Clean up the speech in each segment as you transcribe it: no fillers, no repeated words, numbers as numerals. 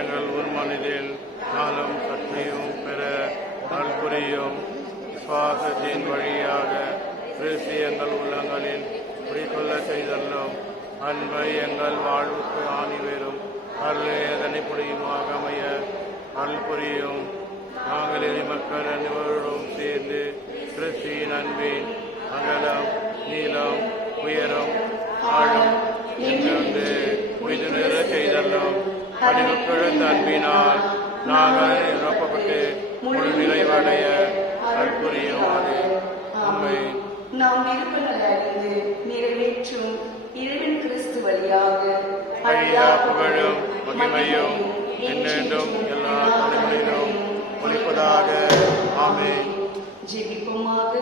எங்கள் உள்மனதில் நாளும் சக்தியும் பெற நல்புரியும். சுவாசத்தின் வழியாக கிறிஸ்து எங்கள் உள்ளங்களில் குடிக்கொள்ள செய்தல்லும் அன்பை எங்கள் வாழ்வுக்கு ஆணிவேரும் அதனை புரியுமாக அமைய நல்புரியும். நாங்கள் மக்கள் அனைவரோடும் சேர்ந்து கிறிஸ்துவின் அன்பின் அகலம் நீளம் உயரம் ஆழம் என்று உயிர் நிற செய்தல்லும் அறிவு பிழந்த அன்பினால் நாங்கள் நிரப்பப்பட்டு முழு நிறைவடைய நல்புரியுமாறு உண்மை நாம் இருப்பதை அறிந்து நிறைவேற்றும் இறைவன் கிறிஸ்து வழியாக அழியா புகழும் மகிமையும் என்னென்றும் எல்லா தலைமுறையிலும் ஒலிப்பதாக. ஆமென். ஜெபிப்போமாக.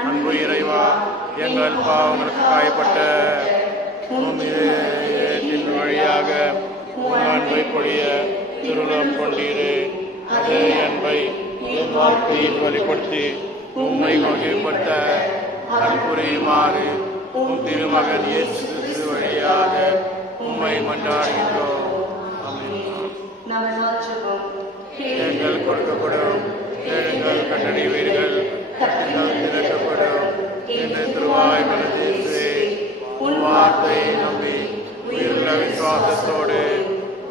அன்பு இறைவா, எங்கள் பாவங்களுக்கு காயப்பட்ட பூமியின் வழியாக உன் அன்பை பொழிய திருளம் கொண்டீரே. அதே அன்பை என் வாழ்க்கையில் வெளிப்படுத்தி உண்மை மகிழ்படுத்த அன்புரியுமாறு உன் திருமகன் இயேசு கிறிஸ்து வழியாக உம்மை மன்றாடுகின்றோம். எங்கள் கொடுக்கப்படும் ஏழுங்கள் கண்டறிவீர்கள் திறக்கப்படும் என்று திருவாய் மனதேசே உன் வார்த்தையை நம்பி உயிருள்ள விசுவாசத்தோடு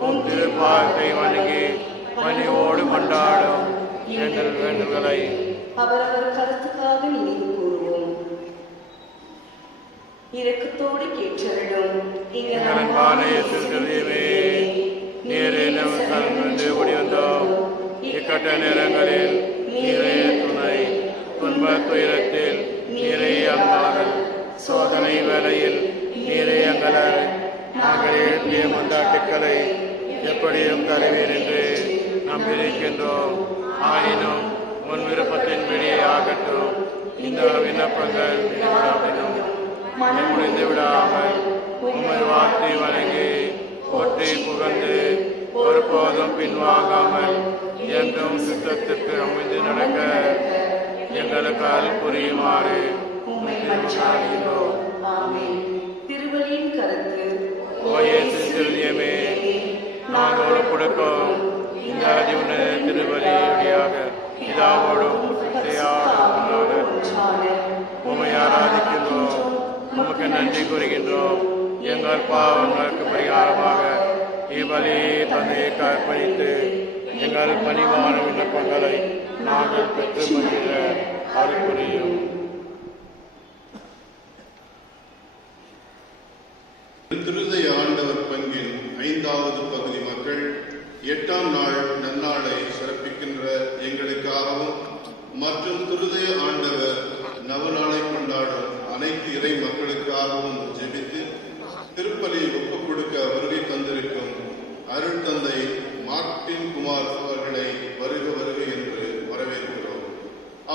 உன் திருப்பார்த்தை வணங்கி பணியோடு கொண்டாடும் எங்கள் வேண்டுகளை அவரவர் கருத்துக்காக நினைவு கூறுவோம். இரக்கத்தோடு கேட்டருளும் நீரே நமக்கு ஓடி வந்தோம். இக்கட்ட நேரங்களில் நீரே துணை, துன்ப துயரத்தில் நீரே அங்காளல், சோதனை வேளையில் நீரே அங்கலர். நாங்கள் எழுப்பிய மந்தாட்டுக்களை எப்படியும் தருவீர் என்று நம்பியிருக்கின்றோம். ஆயினும் உன் விருப்பத்தின் வெளியே ஆகட்டும். இந்த விண்ணப்பங்கள் முடிந்து விடாமல் உம்மை வாழ்த்தி வணங்கி போற்றி புகழ்ந்து ஒருபோதும் பின்வாங்காமல் என்றும் சித்தத்திற்கு அமைந்து நடக்க எங்களுக்கு அருள் புரியுமாறு திருவள்ளியின் கருத்து. திருதியமே நாங்கள் கொடுக்கும் இந்த அதிவுன திருவலியாக இதாவோடும் உம்மை ஆராதிக்கின்றோம். உமக்கு நன்றி கூறுகின்றோம். எங்கள் பாவங்களுக்கு பரிகாரமாக இவ்வழி தந்தையை கற்பழித்து எங்கள் பணிவான விண்ணப்பங்களை நாங்கள் பெற்று மகிழ அருள் புரியும். திருதய ஆண்டவர் பங்கின் 5வது பகுதி மக்கள் 8ஆம் நாள் நன்னாளை சிறப்பிக்கின்ற எங்களுக்காகவும் மற்றும் திருதய ஆண்டவர் நவநாளை கொண்டாடும் அனைத்து இறை மக்களுக்காகவும் ஜெபித்து திருப்பலி ஒப்புக் கொடுக்க வருகை தந்திருக்கும் அருள் தந்தை மார்ட்டின் குமார் அவர்களை வருக வருக என்று வரவேற்கிறோம்.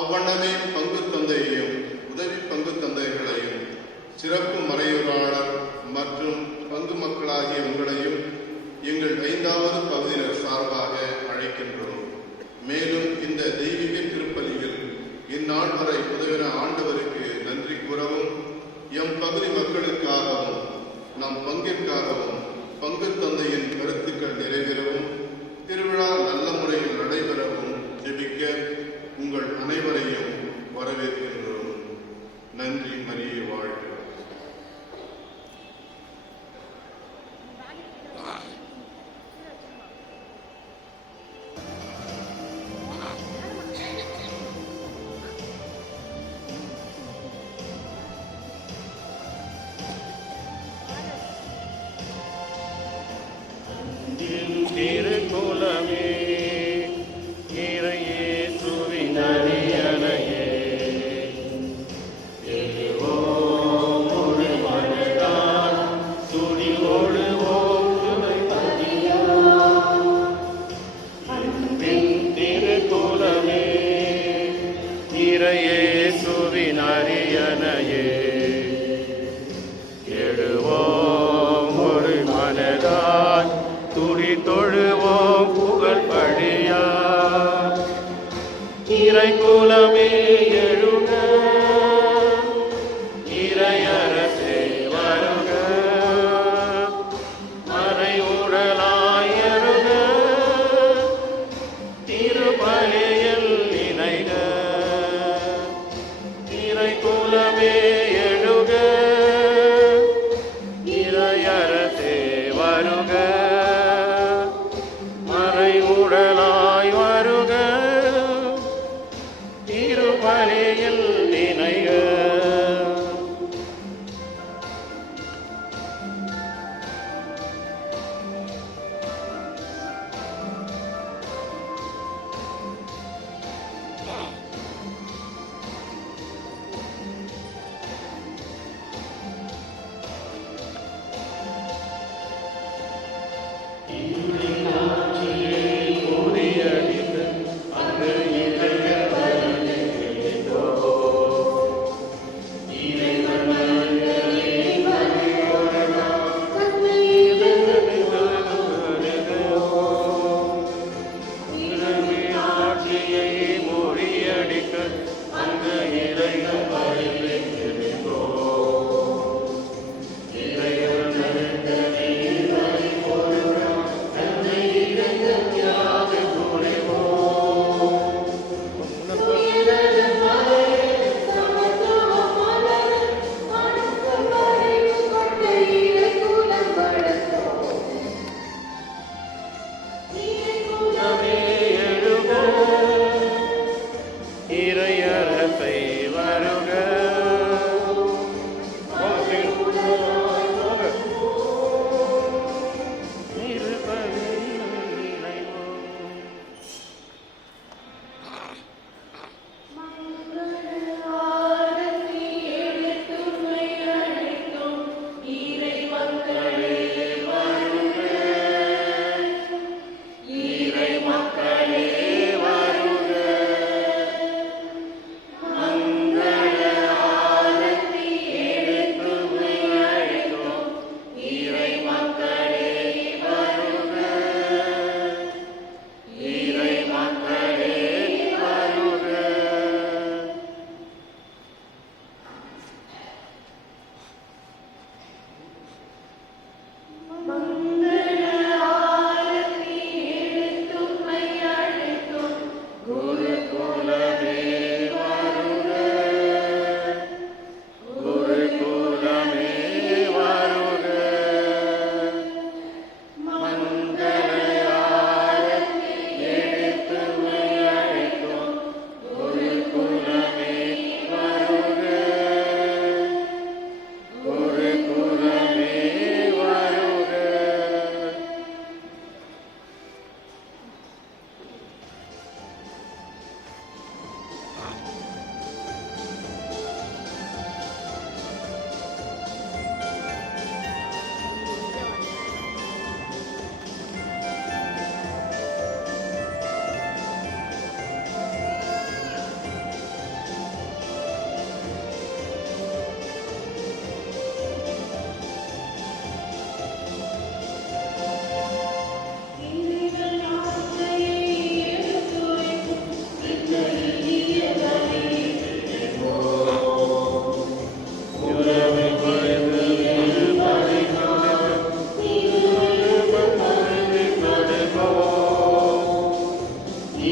அவ்வண்ணமே பங்கு தந்தையையும் உதவி பங்கு தந்தைகளையும் சிறப்பு மறையுறாளர் மற்றும் பங்கு மக்களாகிய உங்களையும் எங்கள் 5வது பகுதியினர் சார்பாக அழைக்கின்றோம். மேலும் இந்த தெய்வீக திருப்பலியில் இந்நாள் வரை உதவின ஆண்டவருக்கு நன்றி கூறவும் எம் பகுதி மக்களுக்காகவும் நம் பங்கிற்காகவும் பங்கு தந்தையின் கருத்துக்கள் நிறைவேறவும் திருவிழா நல்ல முறையில் நடைபெறவும் ஜெபிக்க உங்கள் அனைவரையும் வரவேற்கின்றோம். நன்றி. மரியே வாழ்க.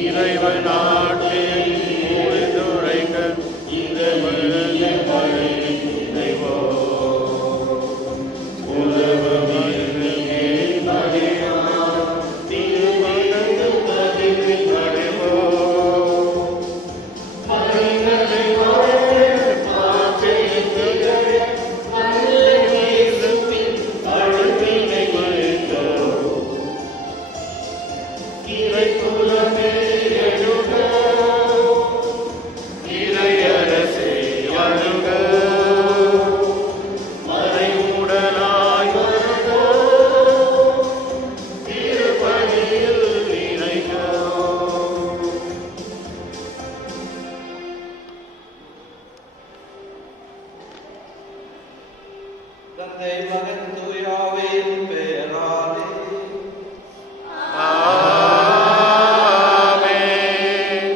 இறைவன் நாட்டில் உரைக்க இறைவனது மழை இறைவோ உலகமே மறியா திருமணது பதிவில் நடைவோ மனிதனை அழுவினை மறைந்தோ இறை குலமே எழுக இறையரசே அழுக மறைவுடனாய் வருக திருப்பணியில் இணைக. தந்தை மகன் தூயாவின் பெயராலே ஆமென்.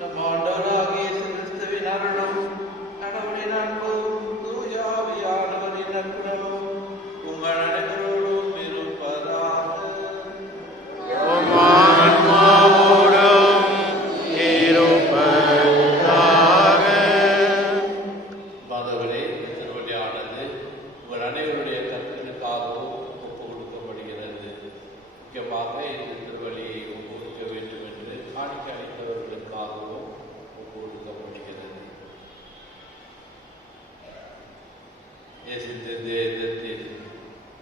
நம் ஆண்டவராகிய இயேசு கிறிஸ்துவின் அருளும் கடவுளின் அன்பும் தூயாவியானவரின் நட்புறவும் உங்கள் அனைவரோடும் இருப்பதாக. உம் ஆன்மாவோடும் இருப்பதாக. மாதவரே, திருவள்ளியானது உங்கள் அனைவருடைய கருத்திற்காகவும் ஒப்பு கொடுக்கப்படுகிறது. முக்கியமாக இந்த திருவள்ளியை ஒப்பு கொடுக்க வேண்டும் என்று காணிக்க அளித்தவர்களுக்காகவும் ஒப்பு கொடுக்கப்படுகிறது. இயேசு தேசத்தில்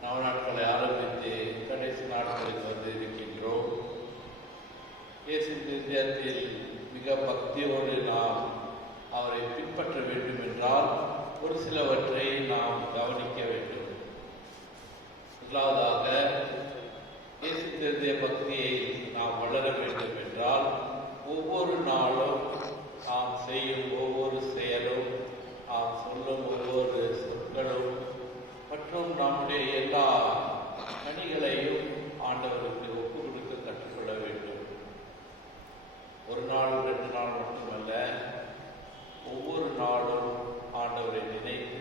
நவநாட்களை ஆரம்பித்து கடைசி நாட்களுக்கு வந்து இருக்கின்றோம். இயேசு தேசத்தில் மிக பக்தியோடு நாம் அவரை பின்பற்ற வேண்டும் என்றால் ஒரு சிலவற்றை நாம் கவனிக்க வேண்டும். முதலாவதாக இயேசு தேசிய பக்தியை நாம் வளர வேண்டும் என்றால் ஒவ்வொரு நாளும் நாம் செய்யும் ஒவ்வொரு செயலும், நாம் சொல்லும் ஒவ்வொரு சொற்களும் மற்றும் நம்முடைய எல்லா கனிகளையும் ஆண்டவருக்கு ஒப்பு கொடுக்க கற்றுக்கொள்ள வேண்டும். ஒரு நாள் 2 நாள் மட்டுமல்ல, ஒவ்வொரு நாளும் ஆண்டவரை நினைத்து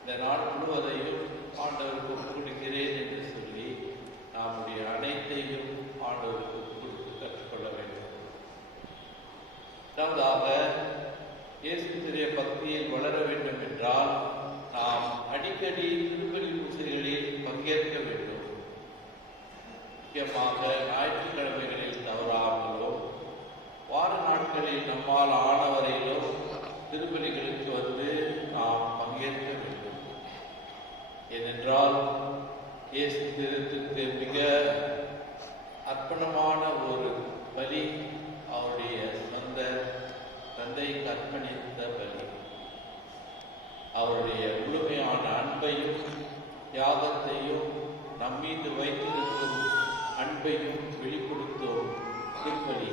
இந்த நாள் முழுவதையும் ஆண்டவருக்கு ஒப்பு கொடுக்கிறேன் என்று சொல்லி நம்முடைய அனைத்தையும் ஆண்டவருக்கு ஒப்பு கொடுத்து கற்றுக்கொள்ள வேண்டும். இரண்டாவதாக, இயேசு திரிய பக்தியில் வளர வேண்டும் என்றால் நாம் அடிக்கடி திருப்பலி பூசைகளில் பங்கேற்க வேண்டும். முக்கியமாக ஞாயிற்றுக்கிழமைகளில் தவறாமலோ வார நாட்களில் நம்மால் ஆனவரையிலோ திருப்பலிகளுக்கு வந்து நாம் பங்கேற்க வேண்டும். ஏனென்றால் இயேசு திருத்துக்கு மிக அர்ப்பணமான ஒரு பலி அவருடைய சொந்த தந்தைக்கு அர்ப்பணித்த பலி. அவருடைய முழுமையான அன்பையும் தியாகத்தையும் நம்மீது வைத்திருக்கும் அன்பையும் வெளிப்படுத்தும் திருப்பலி.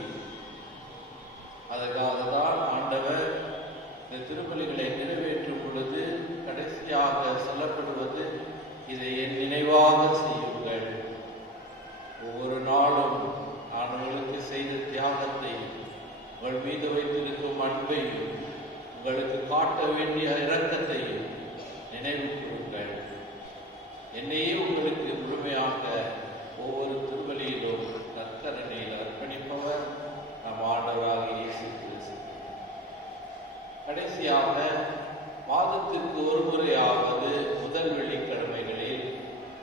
அதற்காக தான் ஆண்டவர் இந்த திருப்பலிகளை நிறைவேற்றும் பொழுது கடைசியாக சொல்லப்படுவது, இதை என் நினைவாக செய்யுங்கள். ஒவ்வொரு நாளும் நான் உங்களுக்கு செய்த தியாகத்தை, உங்கள் மீது வைத்திருக்கும் அன்பையும், உங்களுக்கு காட்ட வேண்டிய இரக்கத்தையும் நினைவு கூறுங்கள். என்னையே உங்களுக்கு முழுமையாக ஒவ்வொரு திருப்பலியிலும் நற்கரணையில் அர்ப்பணிப்பவர் நம் ஆண்டவராகிய இயேசு கிறிஸ்து. கடைசியாக, மாதத்திற்கு ஒரு முறையாவது முதல் வெள்ளிக்கிழமைகளில்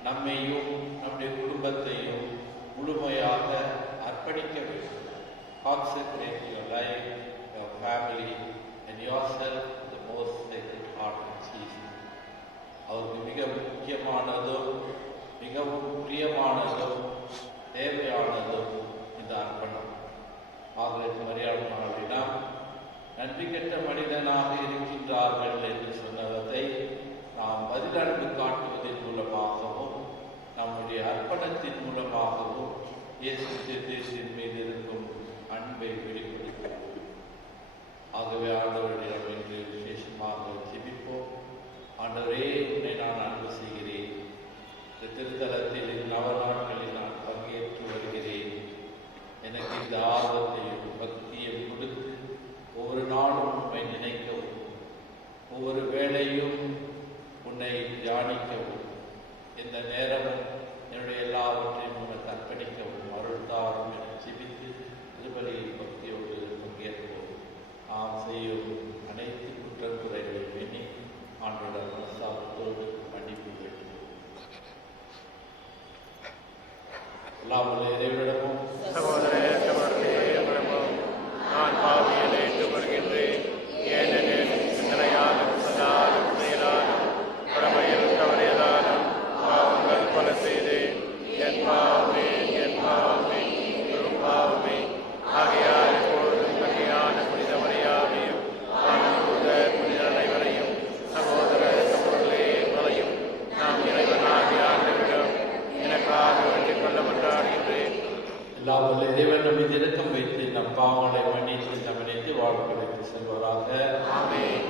நம்மையும் நம்முடைய குடும்பத்தையும் முழுமையாக அர்ப்பணிக்க வேண்டும். Consecrate your life, your family and yourself to the most sacred heart of Jesus. அவருக்கு மிக முக்கியமானதும் மிகவும் பிரியமானதும் தேவையானதும் இந்த அர்ப்பணம். மார்கரெட் மரியாள் அவர்களிடம் நன்றி கெட்ட மனிதனாக இருக்கின்றார்கள் என்று சொன்னதை நாம் பதிலன்பு காட்டுவதன் மூலமாகவும் நம்முடைய அர்ப்பணத்தின் மூலமாகவும் இயேசு தேசத்தின் மீது இருக்கும் அன்பை வெளிப்படுத்துவோம். ஆகவே ஆண்டவரிடம் என்று விசேஷமாக ஜெபிப்போம். ஆண்டவரே, உன்னை நான் அன்பு செய்கிறேன். இந்த திருத்தலத்தில் நவநாட்களில் நான் பங்கேற்று வருகிறேன். எனக்கு இந்த ஆர்வத்தையும் பக்தியும் கொடுத்து ஒவ்வொரு நாளும் உண்மை நினைக்கவும், ஒவ்வொரு வேளையும் உன்னை தியானிக்கவும், எந்த நேரமும் என்னுடைய எல்லாவற்றையும் உனக்கு அர்ப்பணிக்கவும் அருள் தாரும் என ஜெபித்து ஆண்டவர் மீது இரக்கம் வைத்து நம் பாவங்களை மன்னித்து நம்மை நித்திய வாழ்வுக்கு வைத்து செல்வாராக. ஆமென்.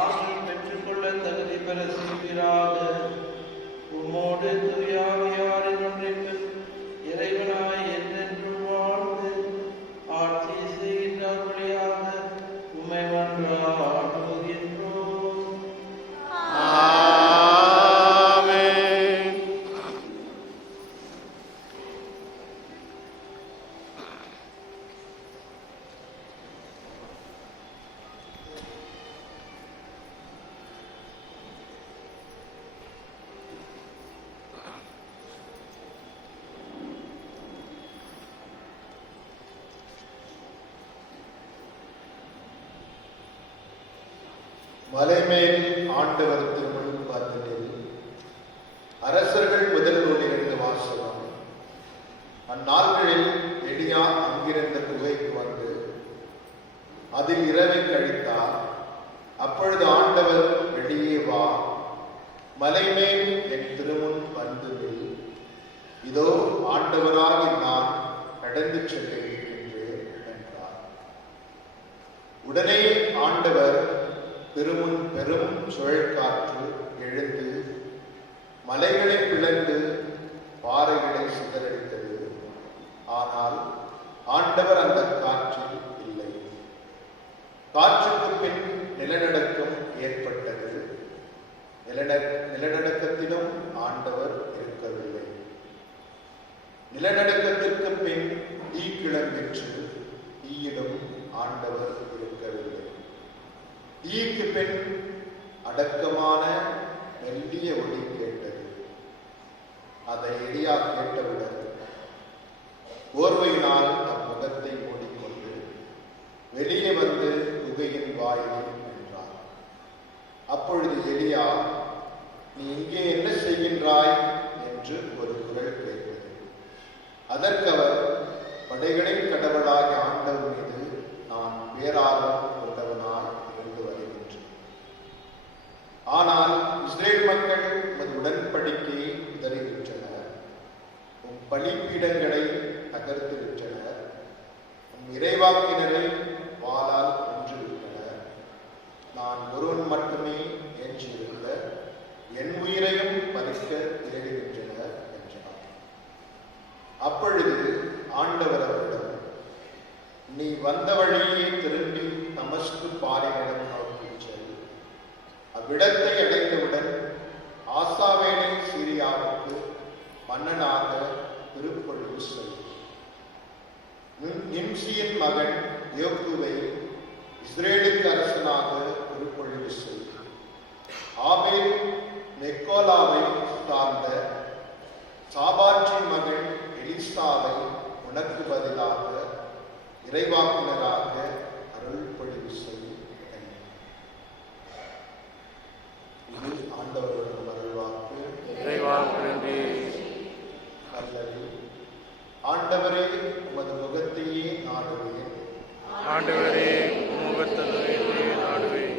நாங்கள் பெற்றுக்கொள்ள தகுதி பெற செய்வீராக. மலைமேல் ஆண்டவர் திருமுன் பார்த்ததில் அரசர்கள் முதல் நூலிலிருந்து வாசகம். அந்நாட்களில் எலியா அங்கிருந்த குகைக்கு வந்து அதில் இரவை கழித்தார். அப்பொழுது ஆண்டவர், வெளியே வா, மலைமேல் என் திருமுன் வந்து நில். இதோ ஆண்டவராகி நான் கடந்து செல்கிறேன் என்றார். உடனே ஆண்டவர் திருமுன் பெரும் சுழற்காற்று எழுந்து மலைகளை பிளந்து பாறைகளை சிதறடித்தது. ஆனால் ஆண்டவர் அந்த காற்றில் இல்லை. காற்றுக்கு பின் நிலநடுக்கம் ஏற்பட்டது. நிலநடுக்கத்திலும் ஆண்டவர் இருக்கவில்லை. நிலநடுக்கத்திற்கு பின் தீ கிளம்பிற்று. தீயிலும் ஆண்டவர் இருக்கவில்லை. தீக்கு பின் அடக்கமான மெல்லிய ஒலி கேட்டது. அதை எலியா கேட்டவுடன் போர்வையினால் தம் முகத்தை மூடிக்கொண்டு வெளியே வந்து குகையின் வாயிலில் நின்றார். அப்பொழுது எலியா, நீ இங்கே என்ன செய்கின்றாய் என்று ஒரு குரல் கேட்டது. அதற்கு அவர், படைகளின் கடவுளாகிய ஆண்டவர் மீது நான் பேரார்வம் கொண்டவனாய் இருந்து வருகின்றேன். ஆனால் இஸ்ரேல் மக்கள் உமது உடன்படிக்கையை உதறிவிட்டனர். உம் பலிப்பீடங்களை தகர்த்து விட்டனர். உம் இறைவாக்கினரை வாளால் கொன்றுவிட்டனர். நான் ஒருவன் மட்டுமே எஞ்சியிருந்த என் உயிரையும் பறிக்க தேடுகின்றனர் என்றார். அப்பொழுது ஆண்டவர் அவரிடம், நீ வந்த வழியே திரும்பி தமஸ்கு பாறையிடம் நோக்கி செல். அவ்விடத்தை அடைந்தவுடன் ஆசாவேலை சீரியாவுக்கு மன்னனாக திருப்பொழிவு செல். நிம்சியின் மகன் யோகுவை இஸ்ரேலுக்கு அரசனாக திருப்பொழிவு செல். ஆபேல் மெக்கோலாவை சார்ந்த சாபாற்றின் மகன் எலிசாவை உனக்கு பதிலாக இறைவாக்கினராக அருள் பொழிவு செய். இது ஆண்டவருடைய அருள்வாக்கு. அல்லது ஆண்டவரே, உமது முகத்தையே நாடுவேன். ஆண்டவரே, முகத்தையே நாடுவேன்.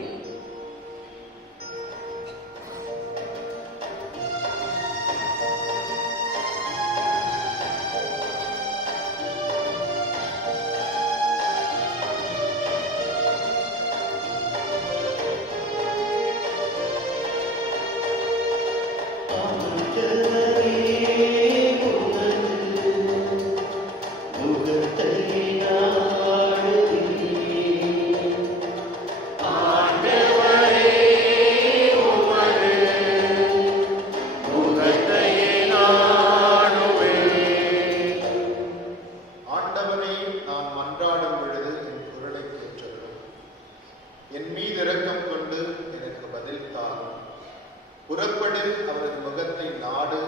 புறப்படு, அவரது முகத்தை நாடு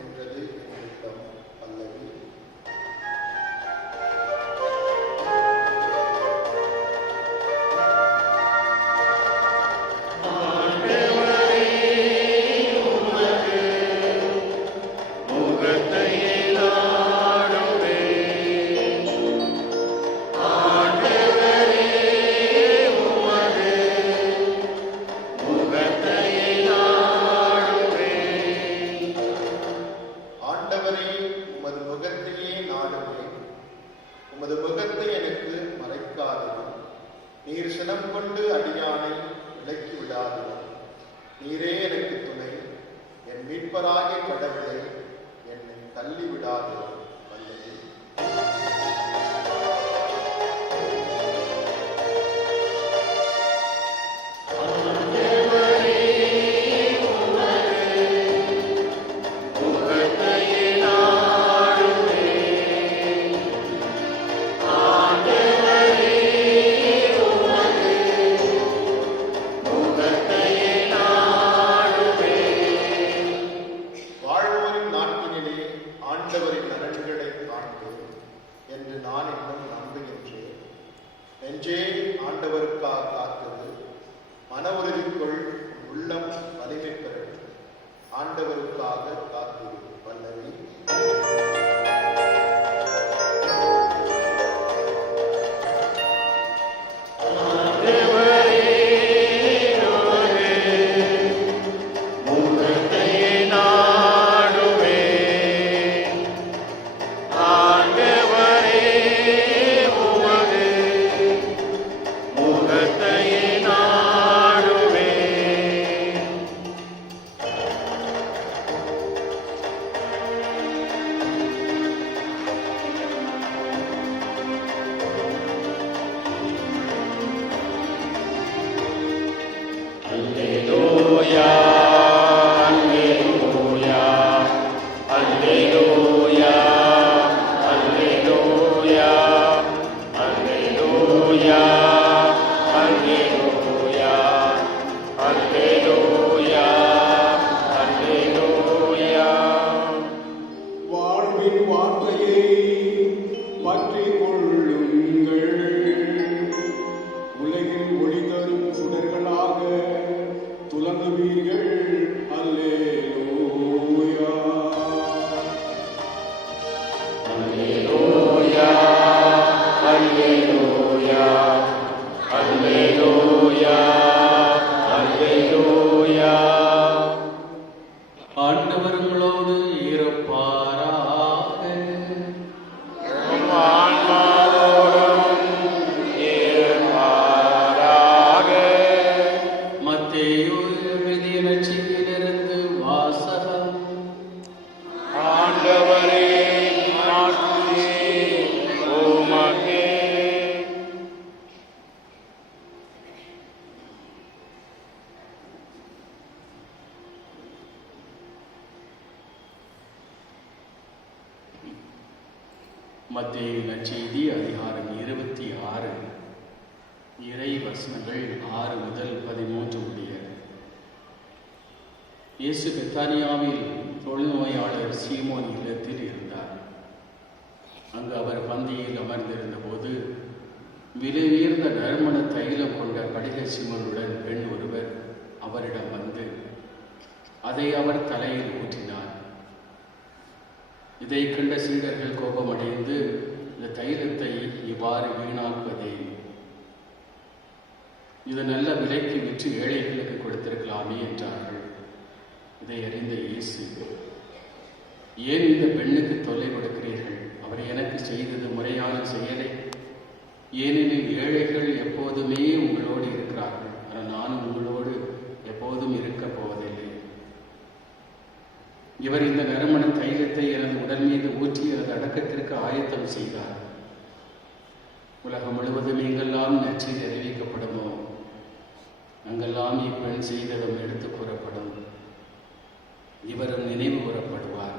என்றது என்னிடம். பல்லவி. உமது முகத்தை எனக்கு மறைக்காதீரும். நீர் சினம் கொண்டு அடியானை விலக்கி விடாதீரும். நீரே எனக்கு துணை. என் மீட்பராகிய கடவுளை என்னை தள்ளி விடாதீரும். வல்லது. ஆண்டவரின் நலன்களை காண்பேன் என்று நான் இன்னும் நம்புகின்றேன். நெஞ்சே ஆண்டவருக்காக காத்தது, மன உறுதிக்குள் உள்ளம் வலிமை பெறும். ஆண்டவருக்காக காத்திரு. பல்லவி. வாழ்வின் வார்த்தையை பற்றிக் கொள்ளுங்கள். உலகில் ஒளி தரும் சுடர்களாக துலங்குவீர்கள். அல்லேலூயா. அல்லேலூயா, அல்லேலூயா, அல்லேலூயா, அல்லேலூயா. ஆண்டவர் உங்களோடு இருப்பாராக. உம் ஆன்மாவோடும் இருப்பாராக. மத்தேயு எழுதிய நற்செய்தியிலிருந்து வாசகம். ஆண்டவரே, மாட்சி உமக்கே. மத்தேயு நற்செய்தி அதிகாரம் 26 இறை வசனங்கள் 6 முதல் 13 உடைய. இயேசு பெத்தானியாவில் தொழுநோயாளர் சீமோன் இல்லத்தில் இருந்தார். அங்கு அவர் பந்தியில் அமர்ந்திருந்த போது விலை உயர்ந்த நறுமண தைலம் கொண்ட படிக சிமலுடன் பெண் ஒருவர் அவரிடம் வந்து அதை அவர் தலையில் ஊற்றினார். இதை கண்ட சீடர்கள் கோபமடைந்து, இந்த தைலத்தை இவ்வாறு வீணாக்குவதே, இது நல்ல விலைக்கு விற்று ஏழைகளுக்கு கொடுத்திருக்கலாமே என்றார்கள். இதை அறிந்த இயேசு, ஏன் இந்த பெண்ணுக்கு தொல்லை கொடுக்கிறீர்கள்? அவர் எனக்கு செய்தது முறையான செயலை. ஏனெனில் ஏழைகள் எப்போதுமே உங்களோடு இருக்கிறார்கள், ஆனால் நான் உங்களோடு எப்போதும் இருக்கப் போவதில்லை. இவர் இந்த நறுமண தைலத்தை எனது உடல் மீது ஊற்றி எனது அடக்கத்திற்கு ஆயத்தம் செய்தார். உலகம் முழுவதும் எங்கெல்லாம் நற்செய்தி அறிவிக்கப்படுமோ அங்கெல்லாம் இப்பெண் செய்ததும் எடுத்து கூறப்படும். இவரும் நினைவு கூறப்படுவார்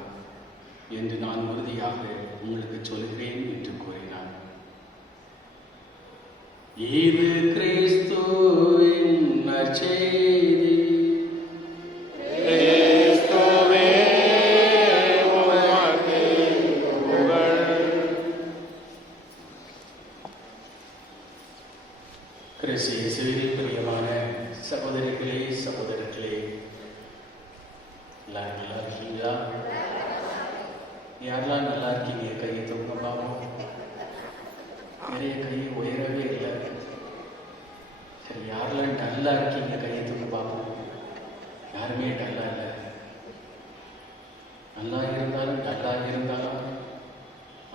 என்று நான் உறுதியாக உங்களுக்கு சொல்கிறேன் என்று கூறினார். இது கிறிஸ்துவின் நற்செய்தி. கிறிஸ்துவே, உமக்கு புகழ். கிறிஸ்து இயேசுவில் பிரியமான சகோதரிகளே, சகோதரர்களே, எல்லாரும் நல்லா இருக்கீங்களா? யாரெல்லாம் நல்லா இருக்கீங்க? கையை தூங்க பாவம். நிறைய கை உயரவே இல்லை. சரி, யாரெல்லாம் டல்லா இருக்கீங்க? கையை தூங்க பார்ப்போம். யாருமே டல்லா இல்லை. நல்லா இருந்தாலும் டல்லாக இருந்தாலும்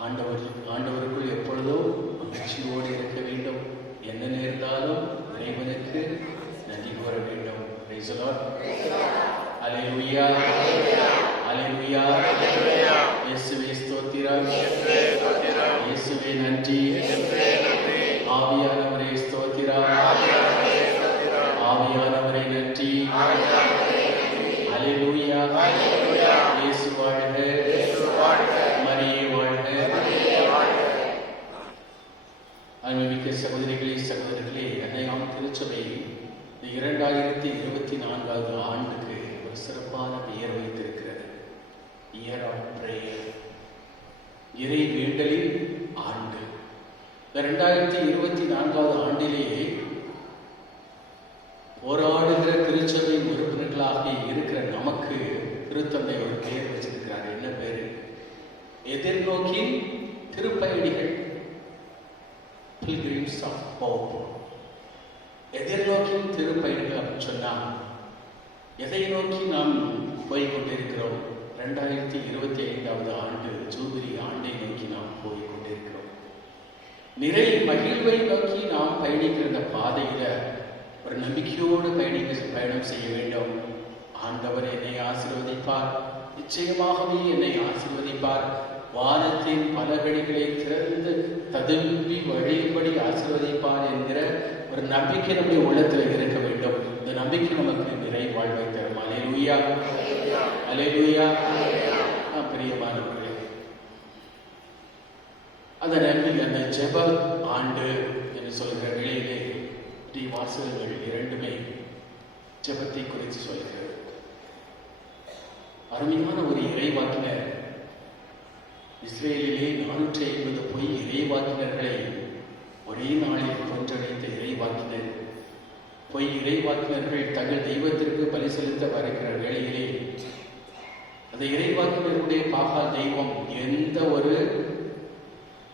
ஆண்டவருக்குள் எப்பொழுதும் மகிழ்ச்சியோடு இருக்க வேண்டும். என்ன நேர்ந்தாலும் இறைவனுக்கு நன்றி கூற வேண்டும். Praise the Lord. Hallelujah. Hallelujah. இயேசுவே ஸ்தோத்திரம். இயேசுவே நன்றி. ஆவியானவரே ஸ்தோத்திரம். ஆவியானவரே நன்றி. ஹல்லேலூயா. இயேசு வாழ்க. மரியே வாழ்க. அன்புமிக்க சகோதரிகளே, சகோதரர்களே, அன்னையாம் திருச்சபை 2024 ஆண்டுக்கு ஒரு சிறப்பான பெயர் வைத்திருக்கிறது. இயர் ஆஃப் பிரேயர், இறை வேண்டலின் ஆண்டு. இந்த 2024 ஆண்டிலேயே போற திருத்தந்தை ஒரு பெயர் வச்சிருக்கிறார். என்ன பேரு? எதிர்நோக்கி திருப்பயணிகள், Pilgrims of Hope. எதிர்நோக்கி திருப்பயணிகள் அப்படின்னு சொன்னா எதை நோக்கி நாம் போய்கொண்டிருக்கிறோம்? 2025வது ஆண்டு ஜூபிலி ஆண்டை நோக்கி நாம் போய்கொண்டிருக்கிறோம். நிறை மகிழ்வை நோக்கி நாம் பயணிக்கிற இந்த பாதையில ஒரு நம்பிக்கையோடு பயணம் செய்ய வேண்டும். ஆண்டவர் என்னை ஆசீர்வதிப்பார், நிச்சயமாகவே என்னை ஆசீர்வதிப்பார். வானத்தின் பலகடிகளை திறந்து ததும்பி வழியும்படி ஆசீர்வதிப்பார் என்கிற ஒரு நம்பிக்கை நம்முடைய உள்ளத்தில் இருக்க வேண்டும். இந்த நம்பிக்கை நமக்கு நிறை வாழ்வை தரும். அல்லேலூயா, அல்லேலூயா. பிரியமானவர்களே, அந்த நம்பி அந்த ஜெப ஆண்டு என்று சொல்கிற வேளையிலே வாசகங்கள் இரண்டுமே ஜெபத்தை குறித்து சொல்கிறது. அருமையான ஒரு இறைவாக்கினர், இஸ்ரேலிலே 450 பொய் இறைவாக்கினர்களை ஒரே நாளில் கொன்றடைத்த இறைவாக்கினர். பொய் இறைவாக்கினர்கள் தங்கள் தெய்வத்திற்கு பலி செலுத்த வருகிற வேளையிலே அந்த இறைவாக்கினருடைய பாகால் தெய்வம் எந்த ஒரு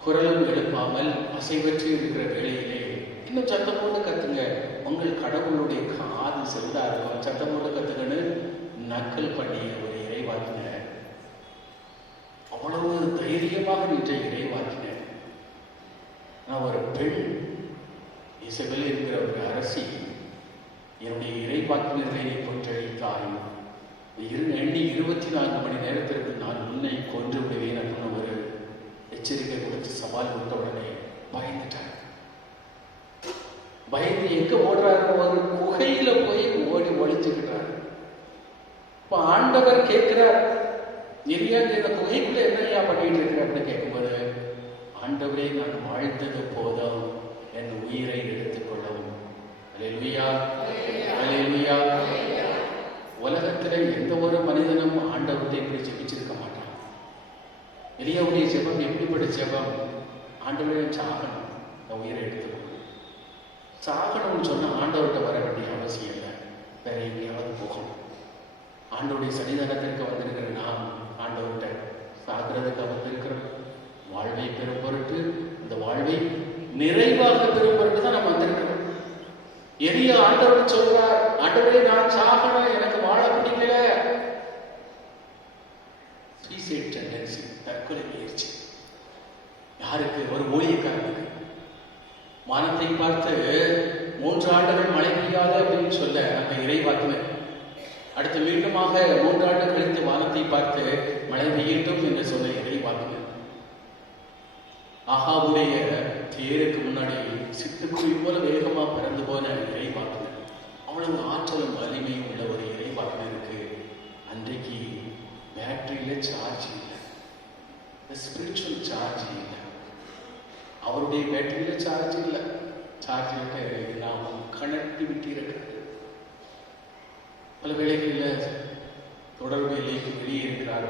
குரலும் எழுப்பாமல் அசைவற்றி இருக்கிற வேளையிலே இன்னும் சத்தம் போட்டு கத்துங்க, உங்கள் கடவுளுடைய காது செவிடா இருக்கும், சத்தம் போட்டு கத்துங்கன்னு நக்கல் பண்ணிய ஒரு இறைவாக்கினர். அவ்வளவு தைரியமாக நின்ற இறைவாக்கினர். நான் ஒரு பெண், இசபெல் என்கிற ஒரு அரசி, என்னுடைய இறைவாக்கினர்களை கொன்றழித்தாய், எண்ணி 24 மணி நேரத்திற்கு நான் உன்னை கொன்று விடுவேன் அப்படின்னு ஒரு எச்சரிக்கை கொடுத்து சவால் கொடுத்த உடனே பயந்துட்டார். பயந்து எங்க ஓடுறாரு? ஒரு குகையில போய் ஓடி ஒளிஞ்சுக்கிட்டார். இப்ப ஆண்டவர் கேட்கிறார், எரியா இந்த குகைக்குள்ள என்னையா பண்ணிட்டு இருக்கிற அப்படின்னு கேட்கும்போது, ஆண்டவரே நான் வாழ்ந்தது போதும், என் உயிரை எடுத்துக்கொள்ளவும். அல்லேலூயா, அல்லேலூயா. உலகத்துல எந்த ஒரு மனிதனும் ஆண்டவரை இப்படி ஜெபிச்சிருக்க மாட்டான். எலியாவுடைய ஜெபம் எப்படிப்பட்ட ஜெபம்? ஆண்டவரே சாகணும், இந்த உயிரை எடுத்துக்கொள்ளும். சாகணும்னு சொன்னா ஆண்டவர்கிட்ட வர வேண்டிய அவசியம் இல்லை, வேற எங்கேயாவது போகணும். ஆண்டவருடைய சன்னிதானத்திற்கு வந்திருக்கிற நாம் ஆண்டவர்கிட்ட சாகிறதுக்காக வந்திருக்கிறோம். வாழ்வை பெறும் பொருட்டு, இந்த வாழ்வை நிறைவாக பெறும் பொருட்டு தான் நம்ம வந்திருக்கிறோம். எரிய ஆண்டவர் சொல்றார், ஆண்டவரே நான் சாகணும், எனக்கு வாழ பிடிக்கல. சூசைட் டெண்டன்சி, தற்கொலை முயற்சி. யாருக்கு? ஒரு ஊழியக்காரனுக்கு. வானத்தை பார்த்து 3 ஆண்டுகள் மழை பெய்யாது அப்படின்னு சொல்ல அந்த இறைவாக்கினர், அடுத்து மீண்டுமாக 3 ஆண்டு கழித்து வானத்தை பார்த்து மழை பெய்யட்டும் என்று சொன்ன இறைவாக்கினர். ஆகாவுடைய தேருக்கு முன்னாடி சிட்டுக்குருவி போல வேகமா பறந்து போன இறைவாக்கினர். அவ்வளவு ஆற்றலும் வலிமையும் உள்ள ஒரு இறைவாக்கினருக்கு அன்றைக்கு பேட்டரியில சார்ஜ் இல்லை, ஸ்பிரிச்சுவல் சார்ஜ் இல்லை. அவருடைய பேட்டரியில சார்ஜ் இல்லை. சார்ஜ் இருக்க நாம் கனெக்டிவிட்டி இருக்கு. பல வேளைகளில் தொடர்பு எல்லைக்கு வெளியே இருக்கிறார்,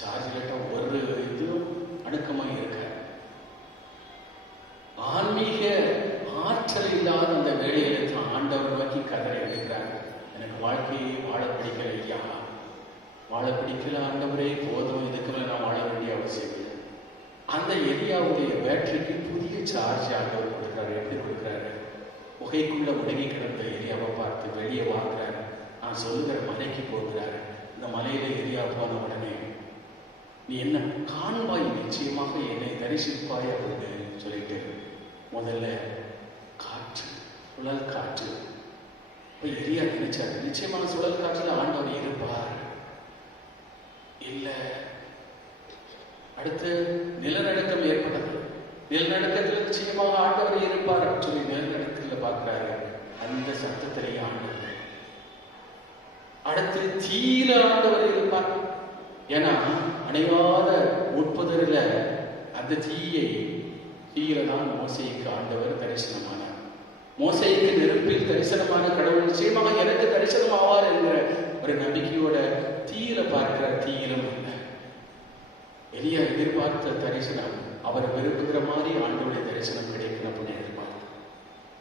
சார்ஜ் இல்லாட்ட ஒரு இதுவும் அணுக்கமாக இருக்க. ஆன்மீக ஆற்றல் இல்லாத அந்த வேலையில தான் ஆண்டவர் நோக்கி கதரை எடுக்கிறார். எனக்கு வாழ்க்கையை வாழ பிடிக்கல ஐயா, வாழ பிடிக்கல ஆண்டவரே, போதும், இதுக்கு மேல நான் வாழ வேண்டிய அவசியம் இல்லை. அந்த எரியாவுடைய பேட்டரிக்கு புதிய சார்ஜ் ஆண்டவர் கொடுக்குறாரு. எப்படி கொடுக்குறாரு? புகைக்குள்ள முடங்கி கிடந்த எரியாவை பார்த்து வெளியே வாங்குறாரு. நான் சொல்லுகிற மலைக்கு போகிறாரு. இந்த மலையில எரியா போன உடனே, நீ என்ன காண்பாய், நிச்சயமாக என்னை தரிசிப்பாய் அப்படின்னு சொல்லிட்டு முதல்ல காற்று, சுழல் காற்று. இப்ப எரியா நினைச்சாரு, நிச்சயமான சுழல் காற்றுல ஆண்டவர் இருப்பார். இல்ல. அடுத்து நிலநடுக்கம் ஏற்பட்டது. நிலநடுக்கத்தில் நிச்சயமாக ஆண்டவர் இருப்பார் அப்படின்னு சொல்லி நிலநடுக்கத்தில் பார்க்கிறாரு. அந்த சத்தத்திலேயே ஆண்டவர். அடுத்து தீயில ஆண்டவர் இருப்பார். ஏன்னா அணையாத உட்புதரில் அந்த தீயில தான் மோசேக்கு ஆண்டவர் தரிசனமானார். மோசேக்கு நெருப்பில் தரிசனமான கடவுள் நிச்சயமாக எனக்கு தரிசனம் ஆவார் என்கிற ஒரு நம்பிக்கையோட தீயில பார்க்கிற தீயிலும் இல்லை. எலியா எதிர்பார்த்த தரிசனம், அவர் விரும்புகிற மாதிரி ஆண்டவருடைய தரிசனம் கிடைக்கும் அப்படின்னு எதிர்பார்த்தார்.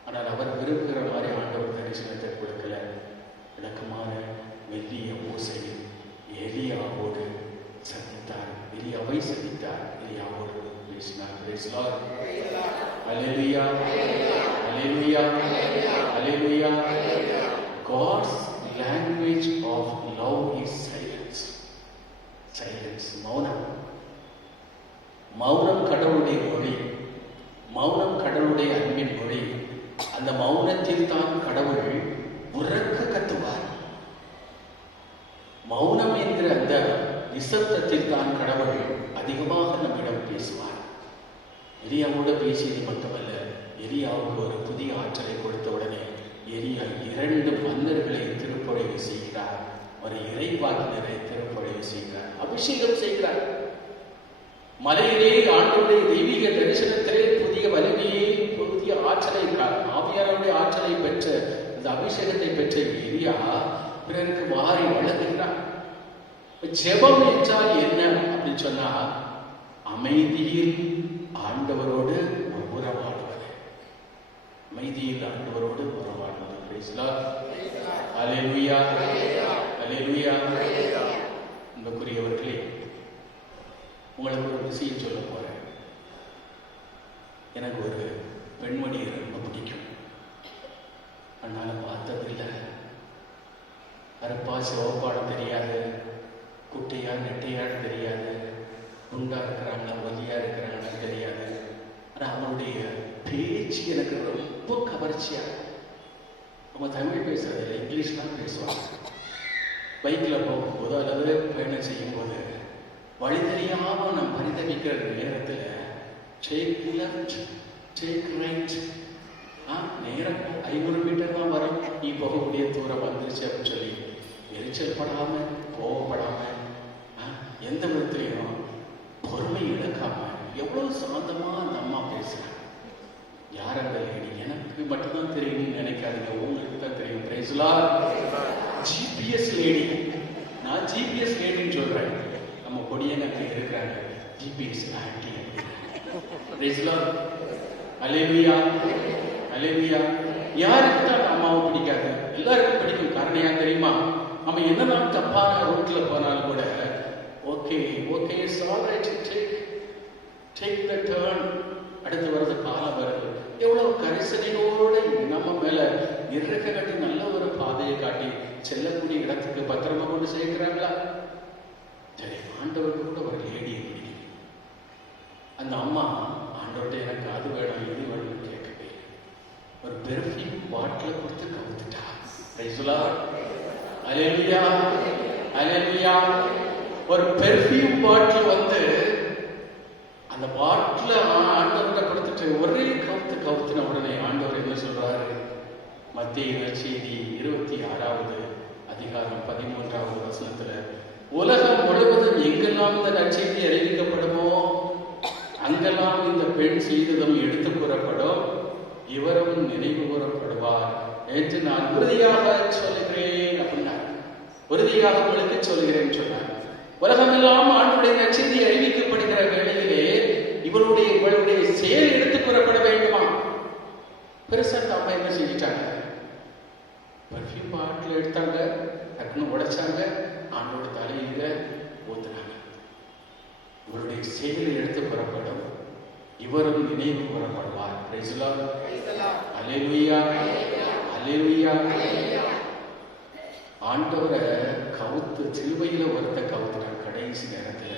ஆனால் அவர் விரும்புகிற மாதிரி ஆண்டவர் தரிசனத்தை கொடுக்கல. விளக்கமான மெல்லிய ஓசையில் எலியாவை சந்தித்தார். எலியாவோடு பேசினார். Praise the Lord. Hallelujah. Hallelujah. Hallelujah. God's language of love is silence. Silence. மௌனம். மௌனம் கடவுளுடைய மொழி. மௌனம் கடவுளுடைய அன்பின் மொழி. அந்த மௌனத்தில் தான் கடவுள் உறக்க கத்துவார். மௌனம் என்கிற அந்த நிசப்தத்தில் தான் கடவுள் அதிகமாக நம்மிடம் பேசுவார். எலியாவோடு பேசியது மட்டுமல்ல, எலியாவுக்கு ஒரு புதிய ஆற்றலை கொடுத்த உடனே எலியா 2 மன்னர்களை திருப்பொழிவு செய்கிறார். ஒரு இறைவாக்கினரை திருப்பொழிவு செய்கிறார். அபிஷேகம் செய்கிறார். மலையிலே ஆண்டவருடைய தெய்வீக தரிசனத்திலே புதிய வலிமையை, புதிய ஆற்றலை, ஆவியானவருடைய ஆற்றலை பெற்ற அந்த அபிஷேகத்தை பெற்ற எலியா பிறருக்கு வாரி வழங்குகிறார். ஜெபம் என்றால் என்ன அப்படின்னு சொன்னா, அமைதியில் ஆண்டவரோடு உறவாடுவது. அமைதியில் ஆண்டவரோடு உறவாடுவது. Praise the Lord. Hallelujah. Hallelujah. அன்புக்குரியவர்களே, உங்களுக்கு ஒரு விஷயம் சொல்ல போறேன். எனக்கு ஒரு பெண்மணியை ரொம்ப பிடிக்கும். அதனால பார்த்ததில்லை. கருப்பா சிவப்பாடு தெரியாது, குட்டையா நெட்டையாடு தெரியாது, குண்டா இருக்கிறாங்களா வலியா இருக்கிறாங்களா தெரியாது. ஆனால் அவனுடைய பேச்சு எனக்கு ரொம்ப கவர்ச்சியா. நம்ம தமிழ் பேசுறதில்லை, இங்கிலீஷ்லாம் பேசுவாங்க. பைக்கில் போகும்போது அல்லது பயணம் செய்யும்போது வழி தெரியாமல் நம்ம பரிதவிக்கிற நேரத்தில் டேக் லெஃப்ட், டேக் ரைட், நேரம் 500 மீட்டர் தான் வரும், நீ போகக்கூடிய தூரம் வந்துருச்சு அப்படின்னு சொல்லி எரிச்சல் படாமல், கோவப்படாமல், எந்த விதத்திலையும் பொறுமை இழக்காம எவ்வளவு சாந்தமா அந்த அம்மா பேசுறாங்க. யார் அந்த லேடி? எனக்கு மட்டும்தான் தெரியும்னு நினைக்காதீங்க, உங்களுக்கு தான் தெரியும். Praise the Lord. GPS lady. நான் ஜிபிஎஸ் லேடின்னு சொல்றேன். நம்ம கொடியங்க இருக்கிறாங்க, GPS aunty. Praise the Lord. Hallelujah. Hallelujah. யாருக்கு தான் அம்மாவை பிடிக்காது? எல்லாருக்கும் பிடிக்கும். காரணம் ஏன் தெரியுமா? நம்ம என்னதான் தப்பான ரூட்ல போனாலும் கூட okay okay it's all right, take the turn, அடுத்து வர்றது காலம் வருது. எவ்வளவு கரிசனையோடு நம்ம மேல இறக்க கட்டி நல்ல ஒரு பாதையை காட்டி செல்லக்கூடிய இடத்துக்கு பத்திரமா கொண்டு சேர்க்கிறாங்களா? சரி, ஆண்டவருக்கு கூட ஒரு லேடியை பிடிக்கும். அந்த அம்மா ஆண்டவர்கிட்ட எனக்கு அது வேணும் இது வேணும்னு கேட்கவே ஒரு பெர்ஃப்யூம் பாட்டில் கொடுத்து கவுத்துட்டா. Praise the Lord. Hallelujah. Hallelujah. ஒரு பெர்ஃப்யூம் பாட்டில் வந்து அந்த பாட்டில் ஆண்டவர்கிட்ட கொடுத்துட்டு ஒரே கவுத்துன உடனே ஆண்டவர் என்ன சொல்றாரு? மத்தேயு நற்செய்தி 26வது அதிகாரம் 13வது வசனத்துல, உலகம் முழுவதும் எங்கெல்லாம் இந்த நற்செய்தி அறிவிக்கப்படுமோ அங்கெல்லாம் இந்த பெண் செய்ததும் எடுத்து கூறப்படும், இவரும் நினைவு கூறப்படுவார் என்று நான் உறுதியாக சொல்லுகிறேன் அப்படின்னா, உறுதியாக உங்களுக்கு சொல்லுகிறேன் சொன்னார். உலகமெல்லாம் ஆண்டுடைய நற்செய்தி அறிவிக்கப்படுகிற வேளையிலே இவருடைய செயல் எடுத்துக் கூறப்பட வேண்டுமா? பெருசா அம்மா என்ன செஞ்சிட்டாங்க? பர்ஃபியூம் பாட்டில் எடுத்தாங்க, டக்குன்னு உடைச்சாங்க, ஆண்டோட தலையில ஊத்துனாங்க. இவருடைய செயல் எடுத்து கூறப்படும், இவரும் நினைவு கூறப்படுவார். Praise the Lord. Hallelujah. Hallelujah. ஆண்டவரை கவுத்து சிலுவையில ஒருத்த கவுத்துட்டான் கடைசி நேரத்துல.